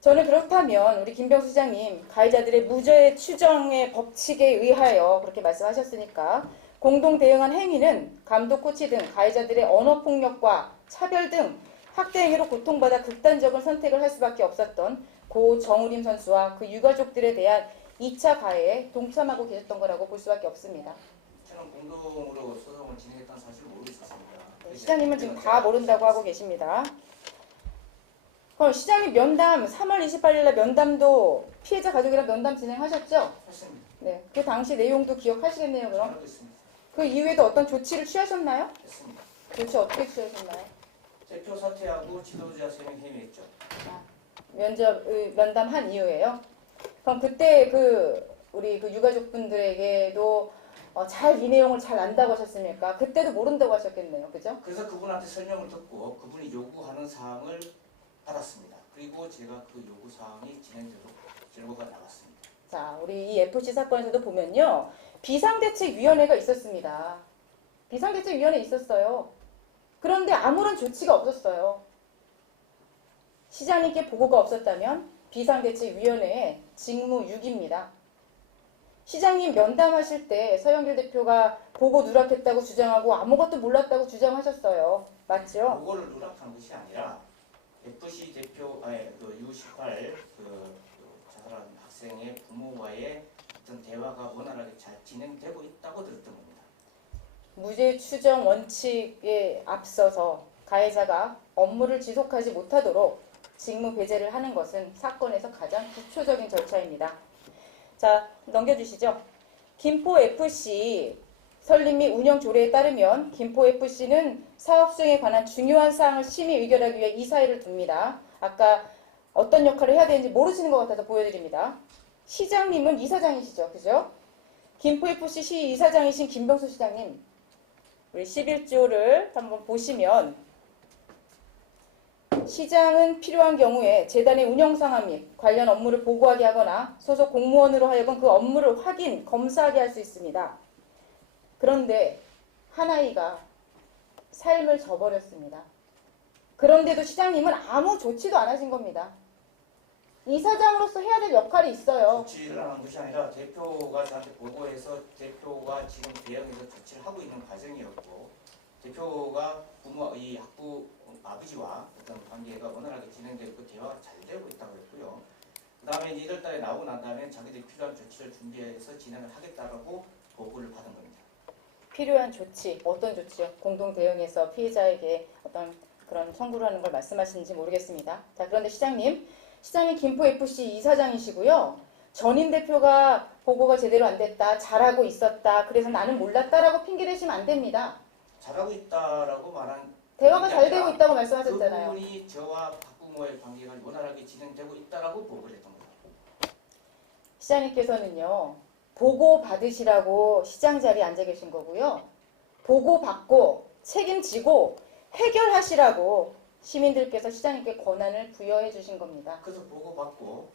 저는 그렇다면 우리 김병수 시장님 가해자들의 무죄 추정의 법칙에 의하여 그렇게 말씀하셨으니까 공동 대응한 행위는 감독, 코치 등 가해자들의 언어폭력과 차별 등 학대 행위로 고통받아 극단적인 선택을 할 수밖에 없었던 고 정우림 선수와 그 유가족들에 대한 2차 가해에 동참하고 계셨던 거라고 볼 수밖에 없습니다. 저는 공동으로 소송을 진행했다는 사실을 모르고 있었습니다. 네, 시장님은 지금 다 모른다고 하고 계십니다. 그럼 시장님 면담 3월 28일 날 면담도 피해자 가족이랑 면담 진행하셨죠? 했습니다. 네. 그 당시 내용도 기억하시겠네요, 잘 그럼? 알고 있습니다. 그 이후에도 어떤 조치를 취하셨나요? 했습니다. 조치 어떻게 취하셨나요? 대표 사퇴하고 지도자 3명 해임했죠. 면담한 이후에요. 그럼 그때 우리 유가족분들에게도 잘 이 내용을 잘 안다고 하셨습니까? 그때도 모른다고 하셨겠네요, 그죠? 그래서 그분한테 설명을 듣고 그분이 요구하는 사항을 받았습니다. 그리고 제가 그 요구 사항이 진행되도록 결과가 나왔습니다. 자, 우리 이 FC 사건에서도 보면요, 비상대책위원회가 있었습니다. 비상대책위원회 있었어요. 그런데 아무런 조치가 없었어요. 시장님께 보고가 없었다면 비상대책위원회의 직무 유기입니다. 시장님 면담하실 때 서영길 대표가 보고 누락했다고 주장하고 아무것도 몰랐다고 주장하셨어요. 맞죠? 그거를 누락한 것이 아니라 FC 대표, U18 자살한 학생의 부모와의 어떤 대화가 원활하게 잘 진행되고 있다고 들었던 겁니다. 무죄 추정 원칙에 앞서서 가해자가 업무를 지속하지 못하도록 직무 배제를 하는 것은 사건에서 가장 기초적인 절차입니다. 자, 넘겨주시죠. 김포FC 설립 및 운영 조례에 따르면 김포FC는 사업 수행에 관한 중요한 사항을 심의 의결하기 위해 이사회를 둡니다. 아까 어떤 역할을 해야 되는지 모르시는 것 같아서 보여드립니다. 시장님은 이사장이시죠, 그죠? 김포FC 시 이사장이신 김병수 시장님, 우리 11조를 한번 보시면 시장은 필요한 경우에 재단의 운영 상황 및 관련 업무를 보고하게 하거나 소속 공무원으로 하여금 그 업무를 확인, 검사하게 할 수 있습니다. 그런데 한 아이가 삶을 저버렸습니다. 그런데도 시장님은 아무 조치도 안 하신 겁니다. 이사장으로서 해야 될 역할이 있어요. 조치를 하는 것이 아니라 대표가 저한테 보고해서 대표가 지금 대응해서 조치를 하고 있는 과정이었고, 대표가 이 학부 아버지와 어떤 관계가 원활하게 진행되고 대화가 잘 되고 있다고 했고요. 그 다음에 1월 달에 나오고 난 다음에 자기들이 필요한 조치를 준비해서 진행을 하겠다라고 보고를 받은 겁니다. 필요한 조치, 어떤 조치요? 공동 대응해서 피해자에게 어떤 그런 청구를 하는 걸 말씀하시는지 모르겠습니다. 자, 그런데 시장님 김포FC 이사장이시고요. 전임 대표가 보고가 제대로 안 됐다, 잘하고 있었다, 그래서 나는 몰랐다라고 핑계대시면 안 됩니다. 잘하고 있다라고 말한 대화가 잘 되고 있다고 말씀하셨잖아요. 그분이 저와 학부모의 관계가 원활하게 진행되고 있다라고 보고를 했던 겁니다. 시장님께서는요, 보고 받으시라고 시장 자리에 앉아 계신 거고요. 보고 받고 책임지고 해결하시라고 시민들께서 시장님께 권한을 부여해 주신 겁니다. 그래서 보고받고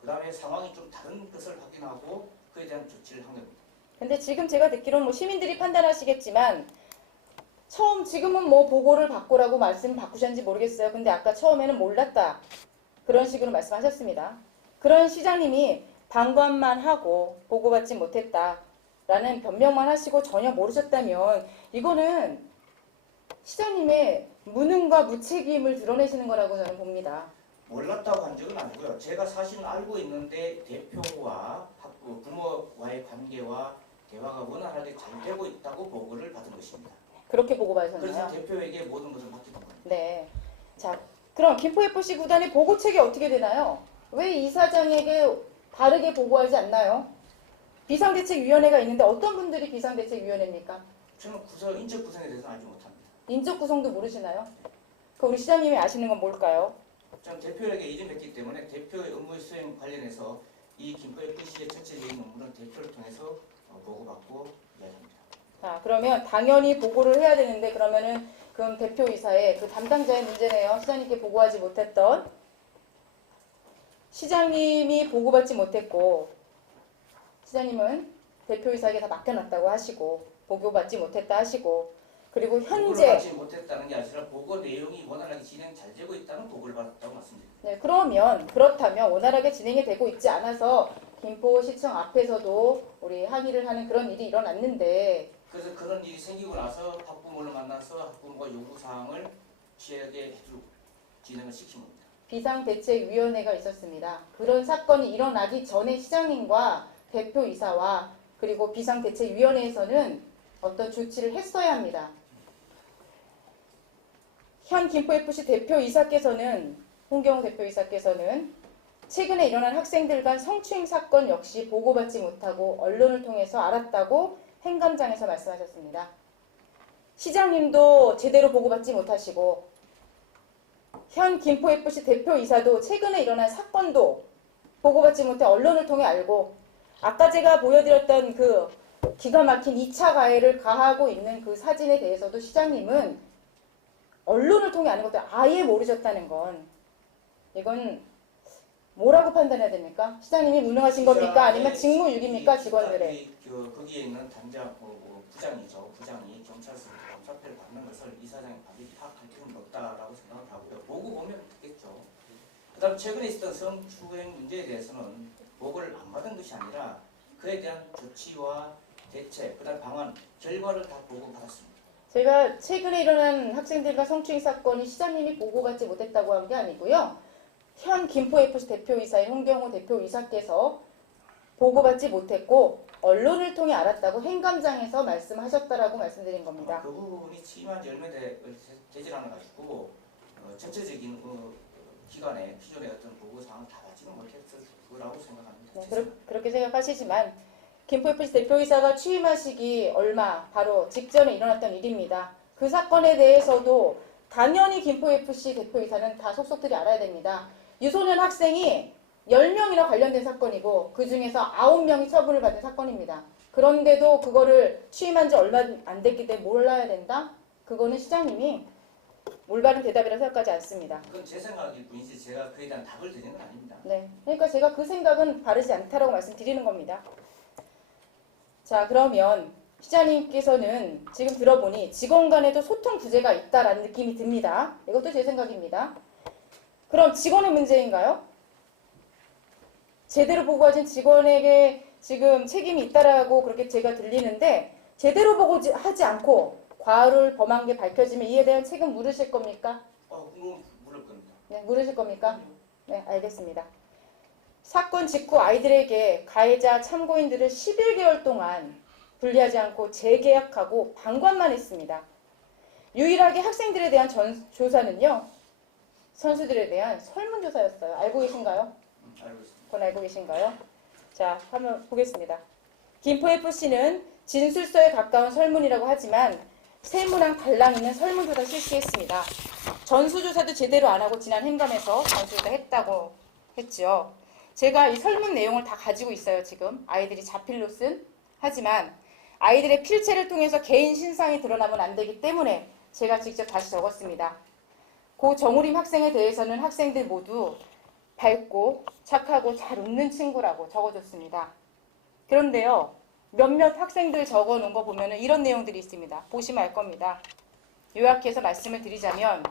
그 다음에 상황이 좀 다른 것을 확인하고 그에 대한 조치를 한 겁니다. 근데 지금 제가 듣기로는 시민들이 판단하시겠지만 지금은 보고를 받고라고 말씀 바꾸셨는지 모르겠어요. 근데 아까 처음에는 몰랐다. 그런 식으로 말씀하셨습니다. 그런 시장님이 방관만 하고 보고받지 못했다라는 변명만 하시고 전혀 모르셨다면 이거는 시장님의 무능과 무책임을 드러내시는 거라고 저는 봅니다. 몰랐다고 한 적은 아니고요. 제가 사실은 알고 있는데 대표와 부모와의 관계와 대화가 원활하게 잘 되고 있다고 보고를 받은 것입니다. 그렇게 보고 그래서 받으셨나요? 대표에게 모든 것을 맡기던 겁니다. 네. 자, 그럼 김포FC 구단의 보고책이 어떻게 되나요? 왜 이사장에게 바르게 보고하지 않나요? 비상대책위원회가 있는데 어떤 분들이 비상대책위원회입니까? 저는 인적 구성에 대해서 알지 못합니다. 인적 구성도 모르시나요? 그 우리 시장님이 아시는 건 뭘까요? 저는 대표에게 이름했기 때문에 대표의 업무 수행 관련해서 이 김포FC의 전체적인 업무는 대표를 통해서 보고받고 이야기합니다. 자, 그러면 당연히 보고를 해야 되는데 그러면은 그럼 대표이사의 그 담당자의 문제네요. 시장님께 보고하지 못했던 시장님이 보고받지 못했고 시장님은 대표이사에게 다 맡겨놨다고 하시고 보고받지 못했다 하시고 그리고 보고를 현재 받지 못했다는 게 아니라 보고 내용이 원활하게 진행 잘 되고 있다는 보고를 받았다고 말씀드립니다. 네, 그렇다면 원활하게 진행이 되고 있지 않아서 김포시청 앞에서도 우리 항의를 하는 그런 일이 일어났는데 그래서 그런 일이 생기고 나서 학부모를 만나서 학부모가 요구사항을 취하게 해주고 진행을 시킨 겁니다. 비상대책위원회가 있었습니다. 그런 사건이 일어나기 전에 시장님과 대표이사와 그리고 비상대책위원회에서는 어떤 조치를 했어야 합니다. 현 김포FC 대표이사께서는 홍경호 대표이사께서는 최근에 일어난 학생들 간 성추행 사건 역시 보고받지 못하고 언론을 통해서 알았다고 행감장에서 말씀하셨습니다. 시장님도 제대로 보고받지 못하시고 현 김포FC 대표이사도 최근에 일어난 사건도 보고받지 못해 언론을 통해 알고 아까 제가 보여드렸던 그 기가 막힌 2차 가해를 가하고 있는 그 사진에 대해서도 시장님은 언론을 통해 아는 것도 아예 모르셨다는 건 이건 뭐라고 판단해야 됩니까? 시장님이 무능하신 겁니까? 아니면 직무유기입니까? 직원들의. 거기에 있는 단장 부장이죠. 부장이 경찰서 검사표를 받는 것을 이사장이 받이 파악할 필요는 없다라고 생각을 하고요. 보고 보면 되겠죠. 그다음 최근에 있었던 성추행 문제에 대해서는 보고를 안 받은 것이 아니라 그에 대한 조치와 대책, 그다음 방안, 결과를 다 보고 받았습니다. 제가 최근에 일어난 학생들과 성추행 사건이 시장님이 보고받지 못했다고 한 게 아니고요. 현 김포FC 대표이사인 홍경호 대표이사께서 보고받지 못했고 언론을 통해 알았다고 행감장에서 말씀하셨다라고 말씀드린 겁니다. 그 부분이 취임한 지 얼마 되질 않아가지고 전체적인 기관의 기존의 어떤 보고 사항을 다 받지는 못했을 거라고 생각합니다. 네, 그렇게 생각하시지만 김포FC 대표이사가 취임하시기 얼마 바로 직전에 일어났던 일입니다. 그 사건에 대해서도 당연히 김포FC 대표이사는 다 속속들이 알아야 됩니다. 유소년 학생이 10명이나 관련된 사건이고 그 중에서 9명이 처분을 받은 사건입니다. 그런데도 그거를 취임한 지 얼마 안 됐기 때문에 몰라야 된다? 그거는 시장님이 올바른 대답이라 생각하지 않습니다. 그건 제 생각일 뿐이지 제가 그에 대한 답을 드리는 건 아닙니다. 네, 그러니까 제가 그 생각은 바르지 않다라고 말씀드리는 겁니다. 자, 그러면 시장님께서는 지금 들어보니 직원 간에도 소통 부재가 있다라는 느낌이 듭니다. 이것도 제 생각입니다. 그럼 직원의 문제인가요? 제대로 보고하신 직원에게 지금 책임이 있다라고 그렇게 제가 들리는데 제대로 보고하지 않고 과오를 범한 게 밝혀지면 이에 대한 책임 물으실 겁니까? 물을 겁니다. 네, 물으실 겁니까? 네, 알겠습니다. 사건 직후 아이들에게 가해자 참고인들을 11개월 동안 분리하지 않고 재계약하고 방관만 했습니다. 유일하게 학생들에 대한 조사는요. 선수들에 대한 설문조사였어요. 알고 계신가요? 알고 있습니다. 그건 알고 계신가요? 자, 한번 보겠습니다. 김포FC는 진술서에 가까운 설문이라고 하지만 세무랑 달랑 있는 설문조사 실시했습니다. 전수조사도 제대로 안 하고 지난 행감에서 전수조사 했다고 했죠. 제가 이 설문 내용을 다 가지고 있어요. 지금 아이들이 자필로 쓴. 하지만 아이들의 필체를 통해서 개인 신상이 드러나면 안 되기 때문에 제가 직접 다시 적었습니다. 고 정우림 학생에 대해서는 학생들 모두 밝고 착하고 잘 웃는 친구라고 적어줬습니다. 그런데요. 몇몇 학생들 적어놓은 거 보면 이런 내용들이 있습니다. 보시면 알 겁니다. 요약해서 말씀을 드리자면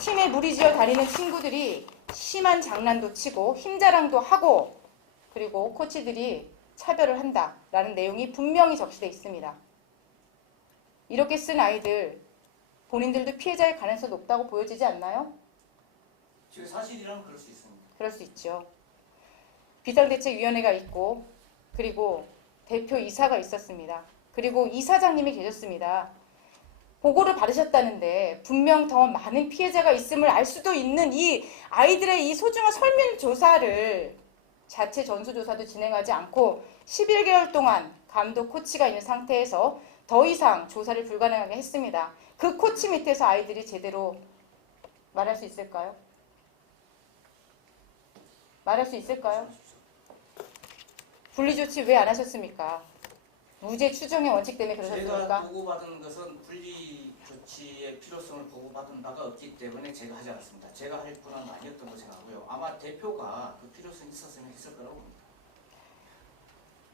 팀에 무리지어 다니는 친구들이 심한 장난도 치고 힘자랑도 하고 그리고 코치들이 차별을 한다라는 내용이 분명히 적시되어 있습니다. 이렇게 쓴 아이들 본인들도 피해자의 가능성이 높다고 보여지지 않나요? 지금 사실이라면 그럴 수 있습니다. 그럴 수 있죠. 비상대책위원회가 있고 그리고 대표이사가 있었습니다. 그리고 이사장님이 계셨습니다. 보고를 받으셨다는데 분명 더 많은 피해자가 있음을 알 수도 있는 이 아이들의 이 소중한 설문조사를 자체 전수조사도 진행하지 않고 11개월 동안 감독 코치가 있는 상태에서 더 이상 조사를 불가능하게 했습니다. 그 코치 밑에서 아이들이 제대로 말할 수 있을까요? 말할 수 있을까요? 분리조치 왜 안 하셨습니까? 무죄 추정의 원칙 때문에 제가 그러셨습니까? 보고받은 것은 분리 조치의 필요성을 보고받은 바가 없기 때문에 제가 하지 않았습니다. 제가 할 권한은 아니었던 거 생각하고요. 아마 대표가 그 필요성이 있었으면 했을 거라고 봅니다.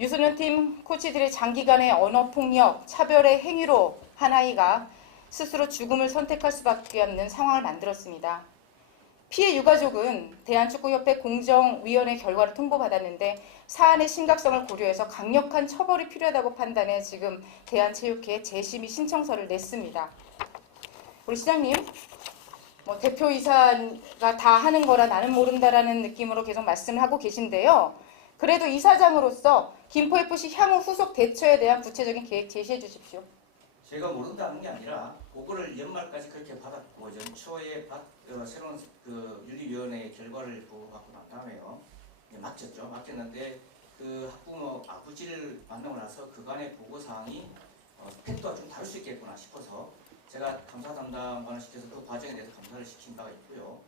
유소년팀 코치들의 장기간의 언어폭력, 차별의 행위로 한 아이가 스스로 죽음을 선택할 수밖에 없는 상황을 만들었습니다. 피해 유가족은 대한축구협회 공정위원회 결과를 통보받았는데 사안의 심각성을 고려해서 강력한 처벌이 필요하다고 판단해 지금 대한체육회에 재심의 신청서를 냈습니다. 우리 시장님, 대표이사가 다 하는 거라 나는 모른다라는 느낌으로 계속 말씀을 하고 계신데요. 그래도 이사장으로서 김포FC 향후 후속 대처에 대한 구체적인 계획 제시해 주십시오. 제가 모른다는 게 아니라 그거를 연말까지 그렇게 받았고 연초에 새로운 그 윤리위원회 결과를 보고받고 난 다음에요. 맡겼죠. 맡겼는데 그 학부모 아버지를 만나고 나서 그간의 보고 사항이 팩트와 좀 다를 수 있겠구나 싶어서 제가 감사 담당관을 시켜서 그 과정에 대해서 감사를 시킨 바가 있고요.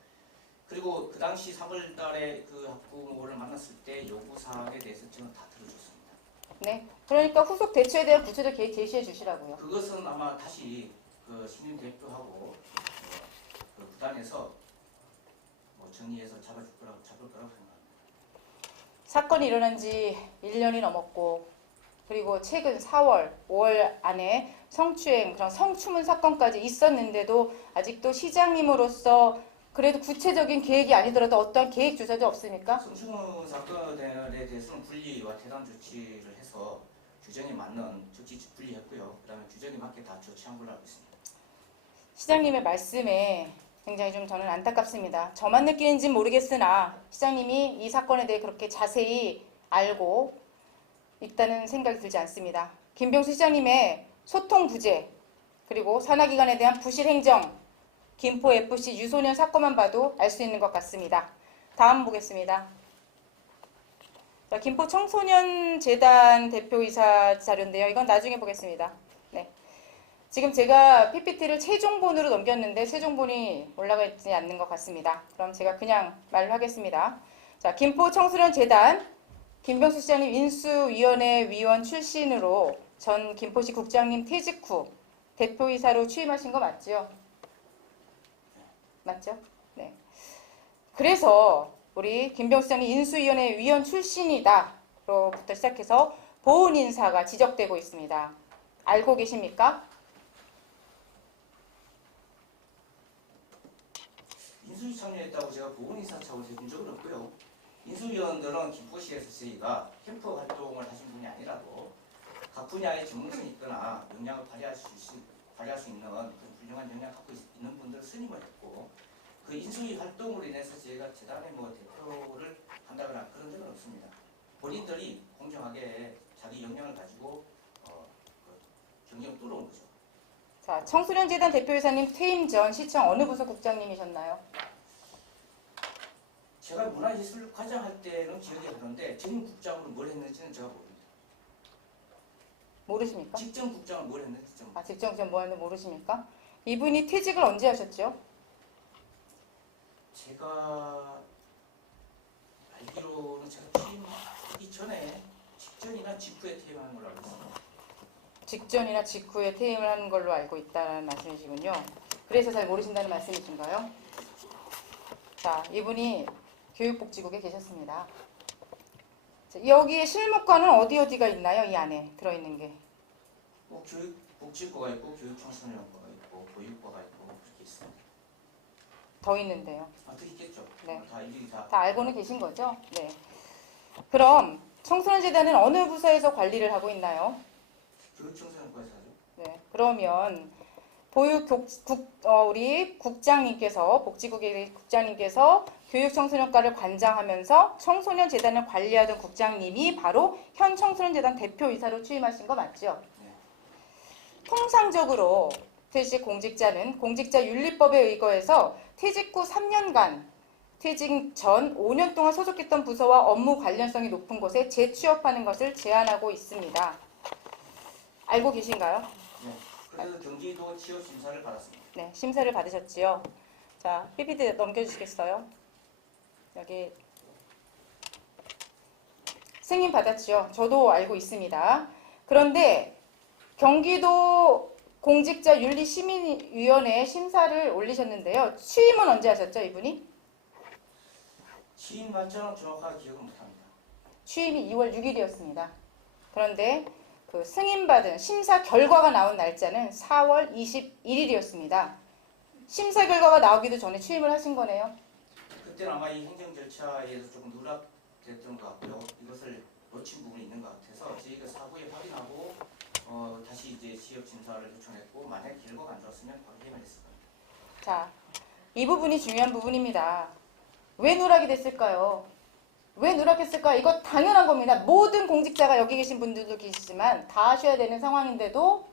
그리고 그 당시 3월 달에 그 학부모를 만났을 때 요구 사항에 대해서 저는 다 들어줬습니다. 네. 그러니까 후속 대처에 대한 구체적 계획 제시해 주시라고요. 그것은 아마 다시 그 신임 대표하고 그 구단에서 뭐 정리해서 잡을 거라고 생각합니다. 사건이 일어난 지 1년이 넘었고 그리고 최근 4월, 5월 안에 성추행, 그런 성추문 사건까지 있었는데도 아직도 시장님으로서 그래도 구체적인 계획이 아니더라도 어떠한 계획 조사도 없습니까? 성추문 사건에 대해서는 분리와 퇴단 조치를 해서 규정에 맞는 조치 분리했고요. 그다음에 규정에 맞게 다 조치한 걸로 알고 있습니다. 시장님의 말씀에 굉장히 좀 저는 안타깝습니다. 저만 느끼는지는 모르겠으나 시장님이 이 사건에 대해 그렇게 자세히 알고 있다는 생각이 들지 않습니다. 김병수 시장님의 소통 부재 그리고 산하기관에 대한 부실 행정 김포FC 유소년 사건만 봐도 알 수 있는 것 같습니다. 다음 보겠습니다. 자, 김포 청소년재단 대표이사 자료인데요. 이건 나중에 보겠습니다. 네. 지금 제가 PPT를 최종본으로 넘겼는데 최종본이 올라가 있지 않는 것 같습니다. 그럼 제가 그냥 말로 하겠습니다. 자, 김포 청소년재단 김병수 시장님 인수위원회 위원 출신으로 전 김포시 국장님 퇴직 후 대표이사로 취임하신 거 맞죠? 맞죠? 네. 그래서 우리 김병수 시장님 인수위원회 위원 출신이다로부터 시작해서 보훈 인사가 지적되고 있습니다. 알고 계십니까? 인수위 참여했다고 제가 보훈인사 차원에서 해준 적은 없고요. 인수위원들은 김포시에서 저희가 캠프 활동을 하신 분이 아니라도 각 분야의 전문성이 있거나 역량을 발휘할 수 있는 그런 훌륭한 역량을 갖고 있는 분들 선임을 했고 그 인수위 활동으로 인해서 저희가 재단의 뭐 대표를 한다거나 그런 적은 없습니다. 본인들이 공정하게 자기 역량을 가지고 경쟁을 뚫어온 거죠. 자, 청소년재단 대표이사님 퇴임 전 시청 어느 부서 국장님이셨나요? 제가 문화예술과장 할 때는 기억이 나는데 전국장으로 뭘 했는지는 제가 모릅니다. 모르십니까? 직전 국장은 뭘 했는지 좀. 아, 직정전 뭐 하는지 모르십니까? 이분이 퇴직을 언제 하셨죠? 제가 알기로는 제가 취임하기 전에 직전이나 직후에 퇴임하는 걸로 알고 있습니다. 직전이나 직후에 퇴임을 하는 걸로 알고 있다는 말씀이시군요. 그래서 잘 모르신다는 말씀이신가요? 자, 이분이 교육복지국에 계셨습니다. 자, 여기에 실무과는 어디가 있나요? 이 안에 들어있는 게. 뭐 교육복지과가 있고 교육청소년과가 있고 보육과가 있고 그렇게 있습니다. 더 있는데요. 더 있겠죠. 네. 다 일일이 다. 다 알고는 계신 거죠? 네. 그럼 청소년재단은 어느 부서에서 관리를 하고 있나요? 교육청소년과에서 하죠. 네. 그러면 우리 국장님께서 복지국의 국장님께서 교육청소년과를 관장하면서 청소년재단을 관리하던 국장님이 바로 현 청소년재단 대표이사로 취임하신 거 맞죠? 네. 통상적으로 퇴직 공직자는 공직자윤리법에 의거해서 퇴직 후 3년간 퇴직 전 5년 동안 소속했던 부서와 업무 관련성이 높은 곳에 재취업하는 것을 제한하고 있습니다. 알고 계신가요? 네. 그래서 경기도 취업 심사를 받았습니다. 네, 심사를 받으셨지요. 자, PPT 넘겨주시겠어요? 여기 승인 받았죠. 저도 알고 있습니다. 그런데 경기도 공직자윤리시민위원회에 심사를 올리셨는데요. 취임은 언제 하셨죠, 이분이? 취임 날짜는 정확하게 기억은 못합니다. 취임이 2월 6일이었습니다. 그런데 그 승인받은 심사 결과가 나온 날짜는 4월 21일이었습니다. 심사 결과가 나오기도 전에 취임을 하신 거네요. 그때는 아마 이 행정 절차에 의해서 조금 누락됐던 것 같고요. 이것을 놓친 부분이 있는 것 같아서 저희가 사후에 확인하고 다시 이제 취업 심사를 요청했고 만약 결과가 안 좋았으면 바로 해임을 했을 겁니다. 자, 이 부분이 중요한 부분입니다. 왜 누락이 됐을까요? 왜 누락했을까? 이거 당연한 겁니다. 모든 공직자가 여기 계신 분들도 계시지만 다 하셔야 되는 상황인데도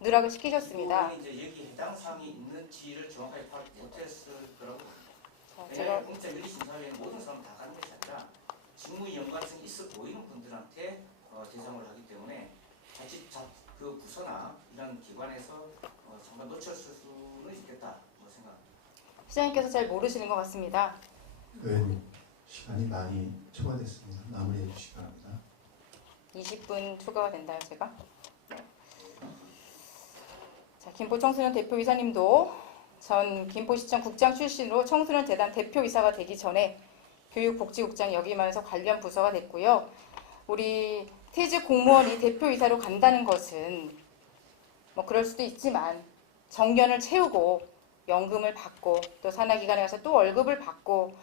누락을 시키셨습니다. 이제 여기 해당 사항이 있는지를 정확하게 파악 못했을 거라고 봅니다. 자, 왜냐하면 제가 공직자윤리심사위에는 모든 사람 다 가는 것이 아니라 직무의 연관성이 있어 보이는 분들한테 대상을 하기 때문에 자칫 그 부서나 이런 기관에서 잠깐 놓쳤을 수는 있겠다 생각합니다. 시장님께서 잘 모르시는 것 같습니다. 의원님, 시간이 많이 초과됐습니다. 마무리해 주시기 바랍니다. 20분 초과가 된다요, 제가. 네. 자, 김포 청소년 대표이사님도 전 김포시청 국장 출신으로 청소년 재단 대표이사가 되기 전에 교육복지국장 역임하면서 관련 부서가 됐고요. 우리 퇴직 공무원이 대표이사로 간다는 것은 뭐 그럴 수도 있지만 정년을 채우고 연금을 받고 또 산하기관에 가서 또 월급을 받고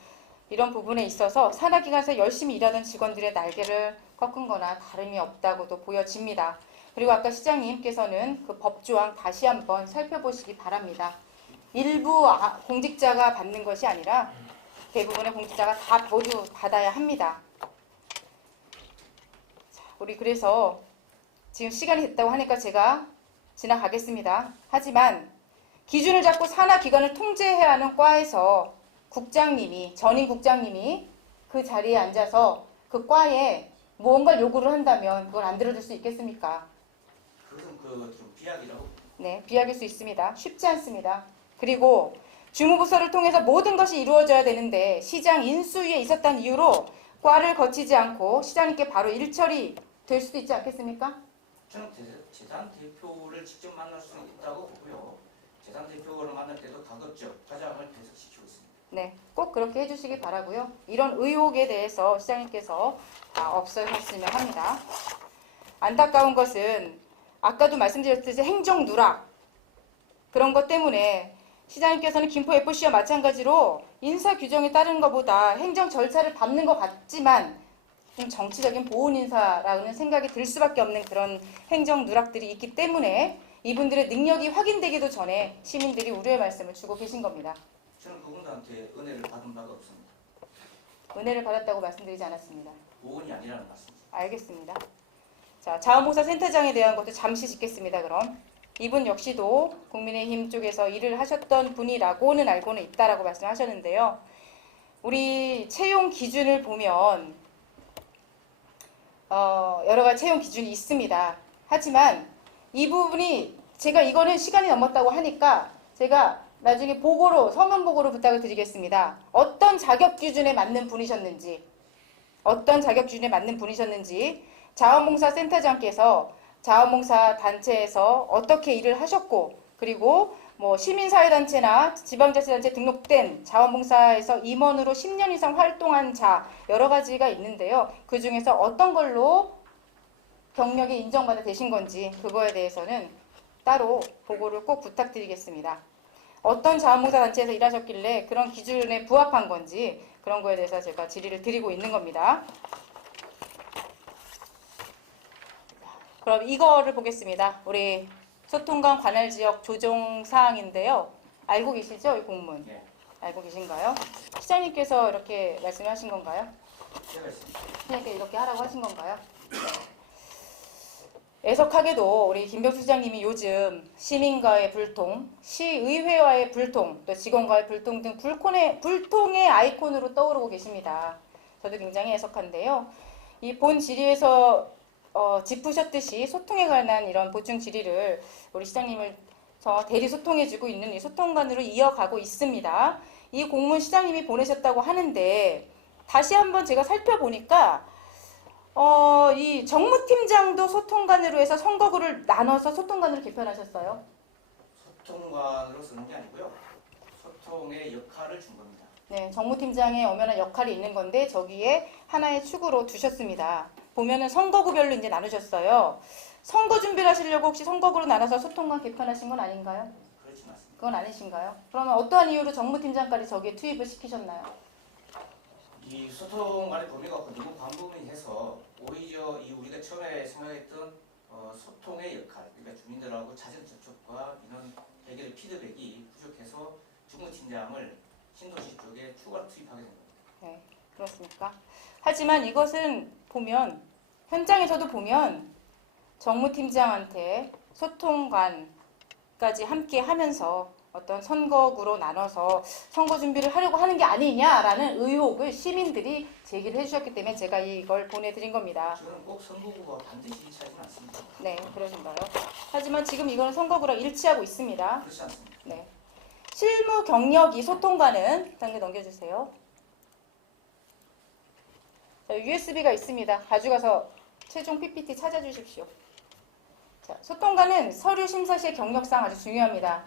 이런 부분에 있어서 산하기관에서 열심히 일하던 직원들의 날개를 꺾은 거나 다름이 없다고도 보여집니다. 그리고 아까 시장님께서는 그 법조항 다시 한번 살펴보시기 바랍니다. 일부 공직자가 받는 것이 아니라 대부분의 공직자가 다 모두 받아야 합니다. 자, 우리 그래서 지금 시간이 됐다고 하니까 제가 지나가겠습니다. 하지만 기준을 잡고 산하기관을 통제해야 하는 과에서 국장님이, 전임 국장님이 그 자리에 앉아서 그 과에 무언가 요구를 한다면 그걸 안 들어줄 수 있겠습니까? 그것은 좀 비약이라고. 네, 비약일 수 있습니다. 쉽지 않습니다. 그리고 주무부서를 통해서 모든 것이 이루어져야 되는데 시장 인수위에 있었다는 이유로 과를 거치지 않고 시장님께 바로 일처리 될 수도 있지 않겠습니까? 저는 재단 대표를 직접 만날 수는 있다고 보고요. 재단 대표를 만날 때도 가급적 과장을 배석시키고 있습니다. 네, 꼭 그렇게 해주시기 바라고요. 이런 의혹에 대해서 시장님께서 다 없애셨으면 합니다. 안타까운 것은 아까도 말씀드렸듯이 행정 누락 그런 것 때문에 시장님께서는 김포 FC와 마찬가지로 인사 규정에 따르는 것보다 행정 절차를 밟는 것 같지만 좀 정치적인 보온 인사라는 생각이 들 수밖에 없는 그런 행정 누락들이 있기 때문에 이분들의 능력이 확인되기도 전에 시민들이 우려의 말씀을 주고 계신 겁니다. 저는 그분들한테 은혜를 받은 바가 없습니다. 은혜를 받았다고 말씀드리지 않았습니다. 보온이 아니라는 말씀입니다. 알겠습니다. 자, 자원봉사 센터장에 대한 것도 잠시 짚겠습니다. 그럼 이분 역시도 국민의힘 쪽에서 일을 하셨던 분이라고는 알고는 있다라고 말씀하셨는데요. 우리 채용 기준을 보면 여러 가지 채용 기준이 있습니다. 하지만 이 부분이 제가 이거는 시간이 넘었다고 하니까 제가 나중에 보고로 서면 보고로 부탁을 드리겠습니다. 어떤 자격 기준에 맞는 분이셨는지 자원봉사 센터장께서 자원봉사 단체에서 어떻게 일을 하셨고 그리고 뭐 시민사회단체나 지방자치단체 등록된 자원봉사에서 임원으로 10년 이상 활동한 자 여러 가지가 있는데요. 그 중에서 어떤 걸로 경력이 인정받아 되신 건지 그거에 대해서는 따로 보고를 꼭 부탁드리겠습니다. 어떤 자원봉사 단체에서 일하셨길래 그런 기준에 부합한 건지 그런 거에 대해서 제가 질의를 드리고 있는 겁니다. 그럼 이거를 보겠습니다. 우리 소통관 관할 지역 조정 사항인데요. 알고 계시죠? 이 공문. 네, 알고 계신가요? 시장님께서 이렇게 말씀하신 건가요? 제가 있습니다. 시장님께 이렇게 하라고 하신 건가요? 애석하게도 우리 김병수 시장님이 요즘 시민과의 불통, 시의회와의 불통, 또 직원과의 불통 등 불통의 아이콘으로 떠오르고 계십니다. 저도 굉장히 애석한데요. 이 본 질의에서 짚으셨듯이 소통에 관한 이런 보충 질의를 우리 시장님을 대리 소통해주고 있는 이 소통관으로 이어가고 있습니다. 이 공문 시장님이 보내셨다고 하는데 다시 한번 제가 살펴보니까 이 정무팀장도 소통관으로 해서 선거구를 나눠서 소통관으로 개편하셨어요. 소통관으로 쓰는 게 아니고요. 소통의 역할을 준 겁니다. 네, 정무팀장의 엄연한 역할이 있는 건데 저기에 하나의 축으로 두셨습니다. 보면은 선거구별로 이제 나누셨어요. 선거 준비를 하시려고 혹시 선거구로 나눠서 소통관 개편하신 건 아닌가요? 그렇지 않습니다. 그건 아니신가요? 그러면 어떠한 이유로 정무팀장까지 저기에 투입을 시키셨나요? 이 소통관의 범위가 너무 광범위해서 오히려 이 우리가 처음에 생각했던 소통의 역할, 그러니까 주민들하고 자전 접촉과 인원 해결의 피드백이 부족해서 주무팀장을 신도시 쪽에 추가로 투입하게 된 겁니다. 네, 그렇습니까? 하지만 이것은 보면 현장에서도 보면 정무팀장한테 소통관까지 함께 하면서 어떤 선거구로 나눠서 선거 준비를 하려고 하는 게 아니냐라는 의혹을 시민들이 제기를 해주셨기 때문에 제가 이걸 보내드린 겁니다. 저는 꼭 선거구가 반드시 일치하지는 않습니다. 네, 그러신가요? 하지만 지금 이거는 선거구랑 일치하고 있습니다. 그렇지 않습니다. 네. 실무 경력이 소통관은 단계 넘겨주세요. 자, USB가 있습니다. 가져가서 최종 PPT 찾아주십시오. 자, 소통관은 서류 심사 시의 경력상 아주 중요합니다.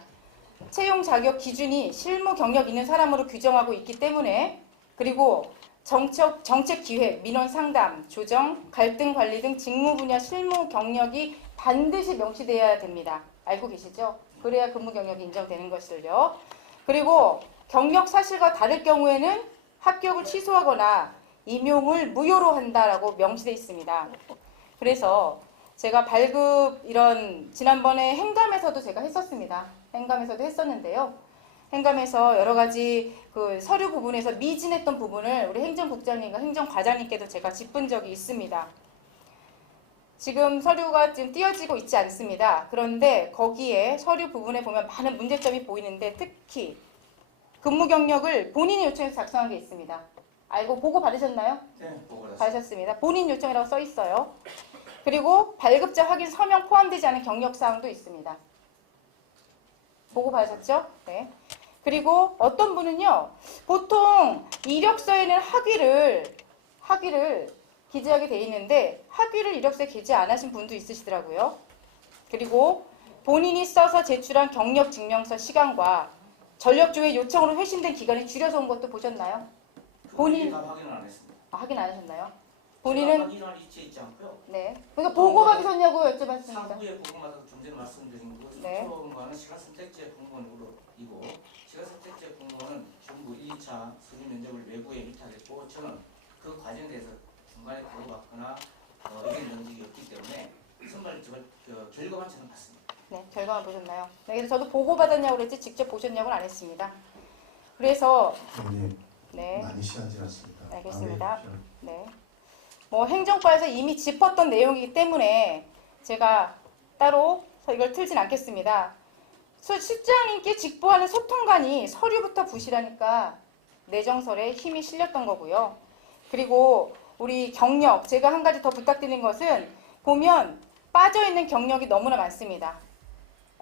채용 자격 기준이 실무 경력 있는 사람으로 규정하고 있기 때문에 그리고 정책 기획, 민원 상담, 조정, 갈등 관리 등 직무 분야 실무 경력이 반드시 명시되어야 됩니다. 알고 계시죠? 그래야 근무 경력이 인정되는 것을요. 그리고 경력 사실과 다를 경우에는 합격을 취소하거나 임용을 무효로 한다라고 명시되어 있습니다. 그래서 제가 발급 이런 지난번에 행감에서도 제가 했었습니다. 행감에서도 했었는데요. 행감에서 여러 가지 그 서류 부분에서 미진했던 부분을 우리 행정국장님과 행정과장님께도 제가 짚은 적이 있습니다. 지금 서류가 지금 띄어지고 있지 않습니다. 그런데 거기에 서류 부분에 보면 많은 문제점이 보이는데 특히 근무 경력을 본인이 요청해서 작성한 게 있습니다. 알고 보고 받으셨나요? 네, 보고 받았습니다. 받으셨습니다. 본인 요청이라고 써 있어요. 그리고 발급자 확인 서명 포함되지 않은 경력 사항도 있습니다. 보고 받으셨죠? 네. 그리고 어떤 분은요, 보통 이력서에는 학위를 기재하게 돼 있는데 학위를 이력서에 기재 안 하신 분도 있으시더라고요. 그리고 본인이 써서 제출한 경력 증명서 시간과 전력조회 요청으로 회신된 기간이 줄여서 온 것도 보셨나요? 본인 다 확인을 안 했습니다. 확인 안 하셨나요? 제가 본인은 확인할 위치에 있지 않고요. 네. 그러니까 보고 받으셨냐고 여쭤봤습니다. 상부에 보고마다 좀 전에 말씀드린 그 네. 소통관은 시간 선택제 공무원이고 시간 선택제 공무원은 전부 2차 서류 면접을 외부에 위탁했고 저는 그 과정에 대해서 중간에 보고받거나 의견 전직이 없기 때문에 선발 결과만 저는 봤습니다. 네, 결과만 보셨나요? 네, 그래서 저도 보고 받았냐고 그랬지 직접 보셨냐고는 안 했습니다. 그래서 의원님 네, 많이 시간 지났습니다. 알겠습니다. 다음에 네. 뭐 행정과에서 이미 짚었던 내용이기 때문에 제가 따로 이걸 틀진 않겠습니다. 실장님께 직보하는 소통관이 서류부터 부실하니까 내정설에 힘이 실렸던 거고요. 그리고 우리 경력, 제가 한 가지 더 부탁드리는 것은 보면 빠져있는 경력이 너무나 많습니다.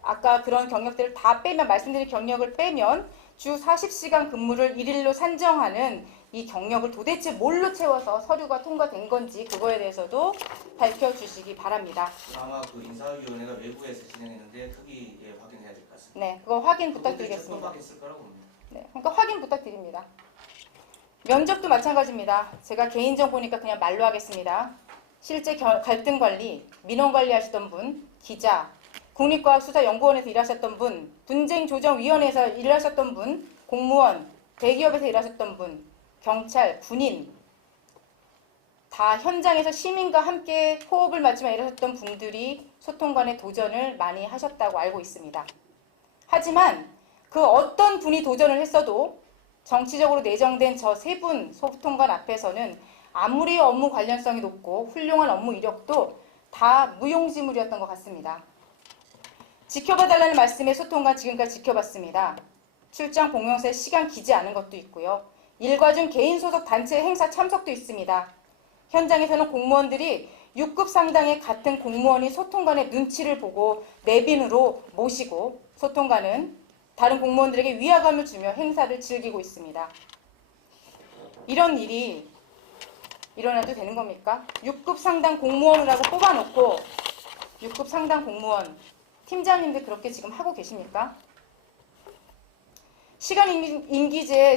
아까 그런 경력들을 다 빼면, 말씀드린 경력을 빼면 주 40시간 근무를 1일로 산정하는 이 경력을 도대체 뭘로 채워서 서류가 통과된 건지 그거에 대해서도 밝혀주시기 바랍니다. 아마 그 인사위원회가 외부에서 진행했는데 특히 확인해야 될 것 같습니다. 네, 그거 확인 그분들이 부탁드리겠습니다. 접근받겠을 거라고 봅니다. 네, 그러니까 확인 부탁드립니다. 면접도 마찬가지입니다. 제가 개인정보니까 그냥 말로 하겠습니다. 실제 갈등 관리, 민원 관리 하시던 분, 기자, 국립과학수사연구원에서 일하셨던 분, 분쟁조정위원회에서 일하셨던 분, 공무원, 대기업에서 일하셨던 분, 경찰, 군인, 다 현장에서 시민과 함께 호흡을 맞추며 일하셨던 분들이 소통관의 도전을 많이 하셨다고 알고 있습니다. 하지만 그 어떤 분이 도전을 했어도 정치적으로 내정된 저 세 분 소통관 앞에서는 아무리 업무 관련성이 높고 훌륭한 업무 이력도 다 무용지물이었던 것 같습니다. 지켜봐달라는 말씀에 소통관 지금까지 지켜봤습니다. 출장 봉영사에 시간 기재 않은 것도 있고요. 일과 중 개인 소속 단체 행사 참석도 있습니다. 현장에서는 공무원들이 6급 상당의 같은 공무원이 소통관의 눈치를 보고 내빈으로 모시고 소통관은 다른 공무원들에게 위화감을 주며 행사를 즐기고 있습니다. 이런 일이 일어나도 되는 겁니까? 6급 상당 공무원이라고 뽑아놓고 6급 상당 공무원 팀장님들 그렇게 지금 하고 계십니까?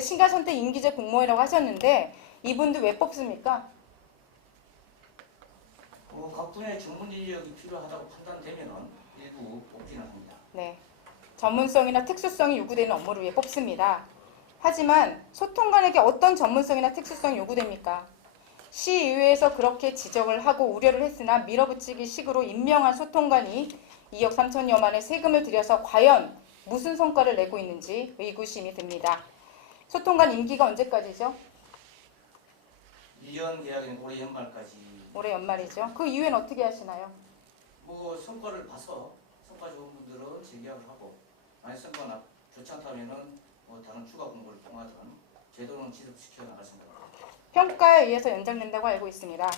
시간선택 임기제 공무원이라고 하셨는데 이분들 왜 뽑습니까? 각 분야의 전문 인력이 필요하다고 판단되면 일부 뽑기는 합니다. 네, 전문성이나 특수성이 요구되는 업무를 위해 뽑습니다. 하지만 소통관에게 어떤 전문성이나 특수성이 요구됩니까? 시의회에서 그렇게 지적을 하고 우려를 했으나 밀어붙이기 식으로 임명한 소통관이 2억 3천여만의 세금을 들여서 과연 무슨 성과를 내고 있는지 의구심이 듭니다. 소통관 임기가 언제까지죠? 1년 계약은 올해 연말까지 올해 연말이죠. 그 이후엔 어떻게 하시나요? 뭐 성과를 봐서 성과 좋은 분들은 재계약을 하고 만약 성과가 좋지 않다면은 뭐 다른 추가 공고를 통하든 제도는 지속시켜 나갈 생각입니다. 평가에 의해서 연장된다고 알고 있습니다.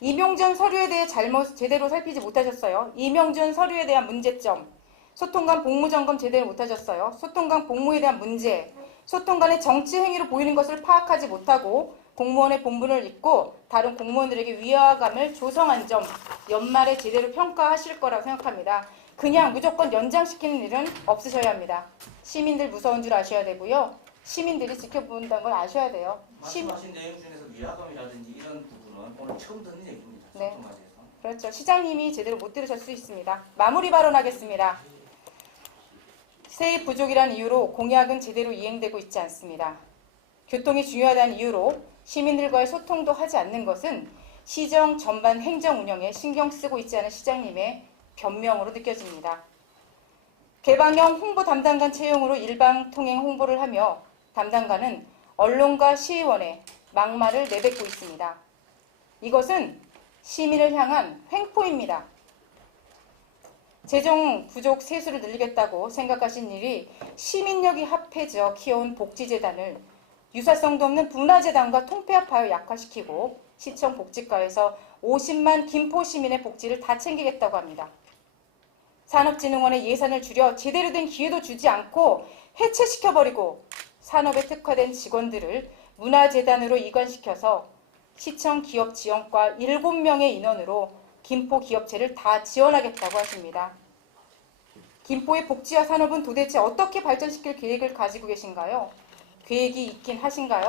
임용 서류에 대해 잘못 제대로 살피지 못하셨어요. 임용 서류에 대한 문제점, 소통 간 복무 점검 제대로 못하셨어요. 소통 간 복무에 대한 문제, 소통 간의 정치 행위로 보이는 것을 파악하지 못하고 공무원의 본분을 잊고 다른 공무원들에게 위화감을 조성한 점, 연말에 제대로 평가하실 거라고 생각합니다. 그냥 무조건 연장시키는 일은 없으셔야 합니다. 시민들 무서운 줄 아셔야 되고요. 시민들이 지켜본다는 걸 아셔야 돼요. 말씀하신 내용 중에서 위화감이라든지 이런 부분은 오늘 처음 듣는 얘기입니다. 네. 소통과제에서. 그렇죠. 시장님이 제대로 못 들으실 수 있습니다. 마무리 발언하겠습니다. 세입 부족이라는 이유로 공약은 제대로 이행되고 있지 않습니다. 교통이 중요하다는 이유로 시민들과의 소통도 하지 않는 것은 시정 전반 행정 운영에 신경 쓰고 있지 않은 시장님의 변명으로 느껴집니다. 개방형 홍보 담당관 채용으로 일방 통행 홍보를 하며 담당관은 언론과 시의원에 막말을 내뱉고 있습니다. 이것은 시민을 향한 횡포입니다. 재정 부족 세수를 늘리겠다고 생각하신 일이 시민력이 합해져 키워온 복지재단을 유사성도 없는 분화재단과 통폐합하여 약화시키고 시청 복지과에서 50만 김포 시민의 복지를 다 챙기겠다고 합니다. 산업진흥원의 예산을 줄여 제대로 된 기회도 주지 않고 해체시켜버리고 산업에 특화된 직원들을 문화재단으로 이관시켜서 시청 기업 지원과 7명의 인원으로 김포 기업체를 다 지원하겠다고 하십니다. 김포의 복지와 산업은 도대체 어떻게 발전시킬 계획을 가지고 계신가요? 계획이 있긴 하신가요?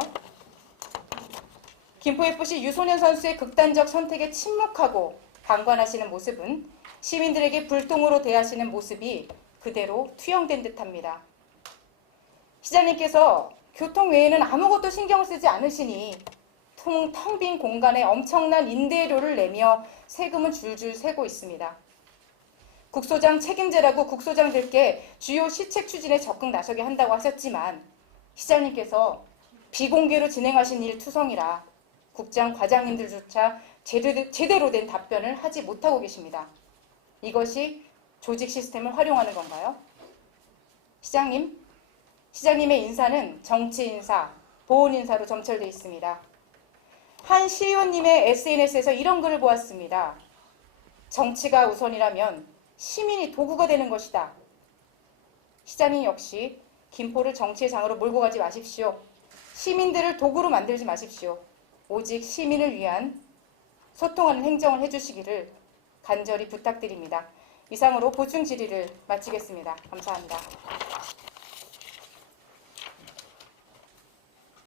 김포FC 유소년 선수의 극단적 선택에 침묵하고 방관하시는 모습은 시민들에게 불통으로 대하시는 모습이 그대로 투영된 듯합니다. 시장님께서 교통 외에는 아무것도 신경 쓰지 않으시니 텅 빈 공간에 엄청난 임대료를 내며 세금은 줄줄 새고 있습니다. 국소장 책임제라고 국소장들께 주요 시책 추진에 적극 나서게 한다고 하셨지만 시장님께서 비공개로 진행하신 일 투성이라 국장 과장님들조차 제대로 된 답변을 하지 못하고 계십니다. 이것이 조직 시스템을 활용하는 건가요? 시장님의 인사는 정치 인사, 보훈 인사로 점철되어 있습니다. 한 시의원님의 SNS에서 이런 글을 보았습니다. 정치가 우선이라면 시민이 도구가 되는 것이다. 시장님 역시 김포를 정치의 장으로 몰고 가지 마십시오. 시민들을 도구로 만들지 마십시오. 오직 시민을 위한 소통하는 행정을 해주시기를 간절히 부탁드립니다. 이상으로 보충 질의를 마치겠습니다. 감사합니다.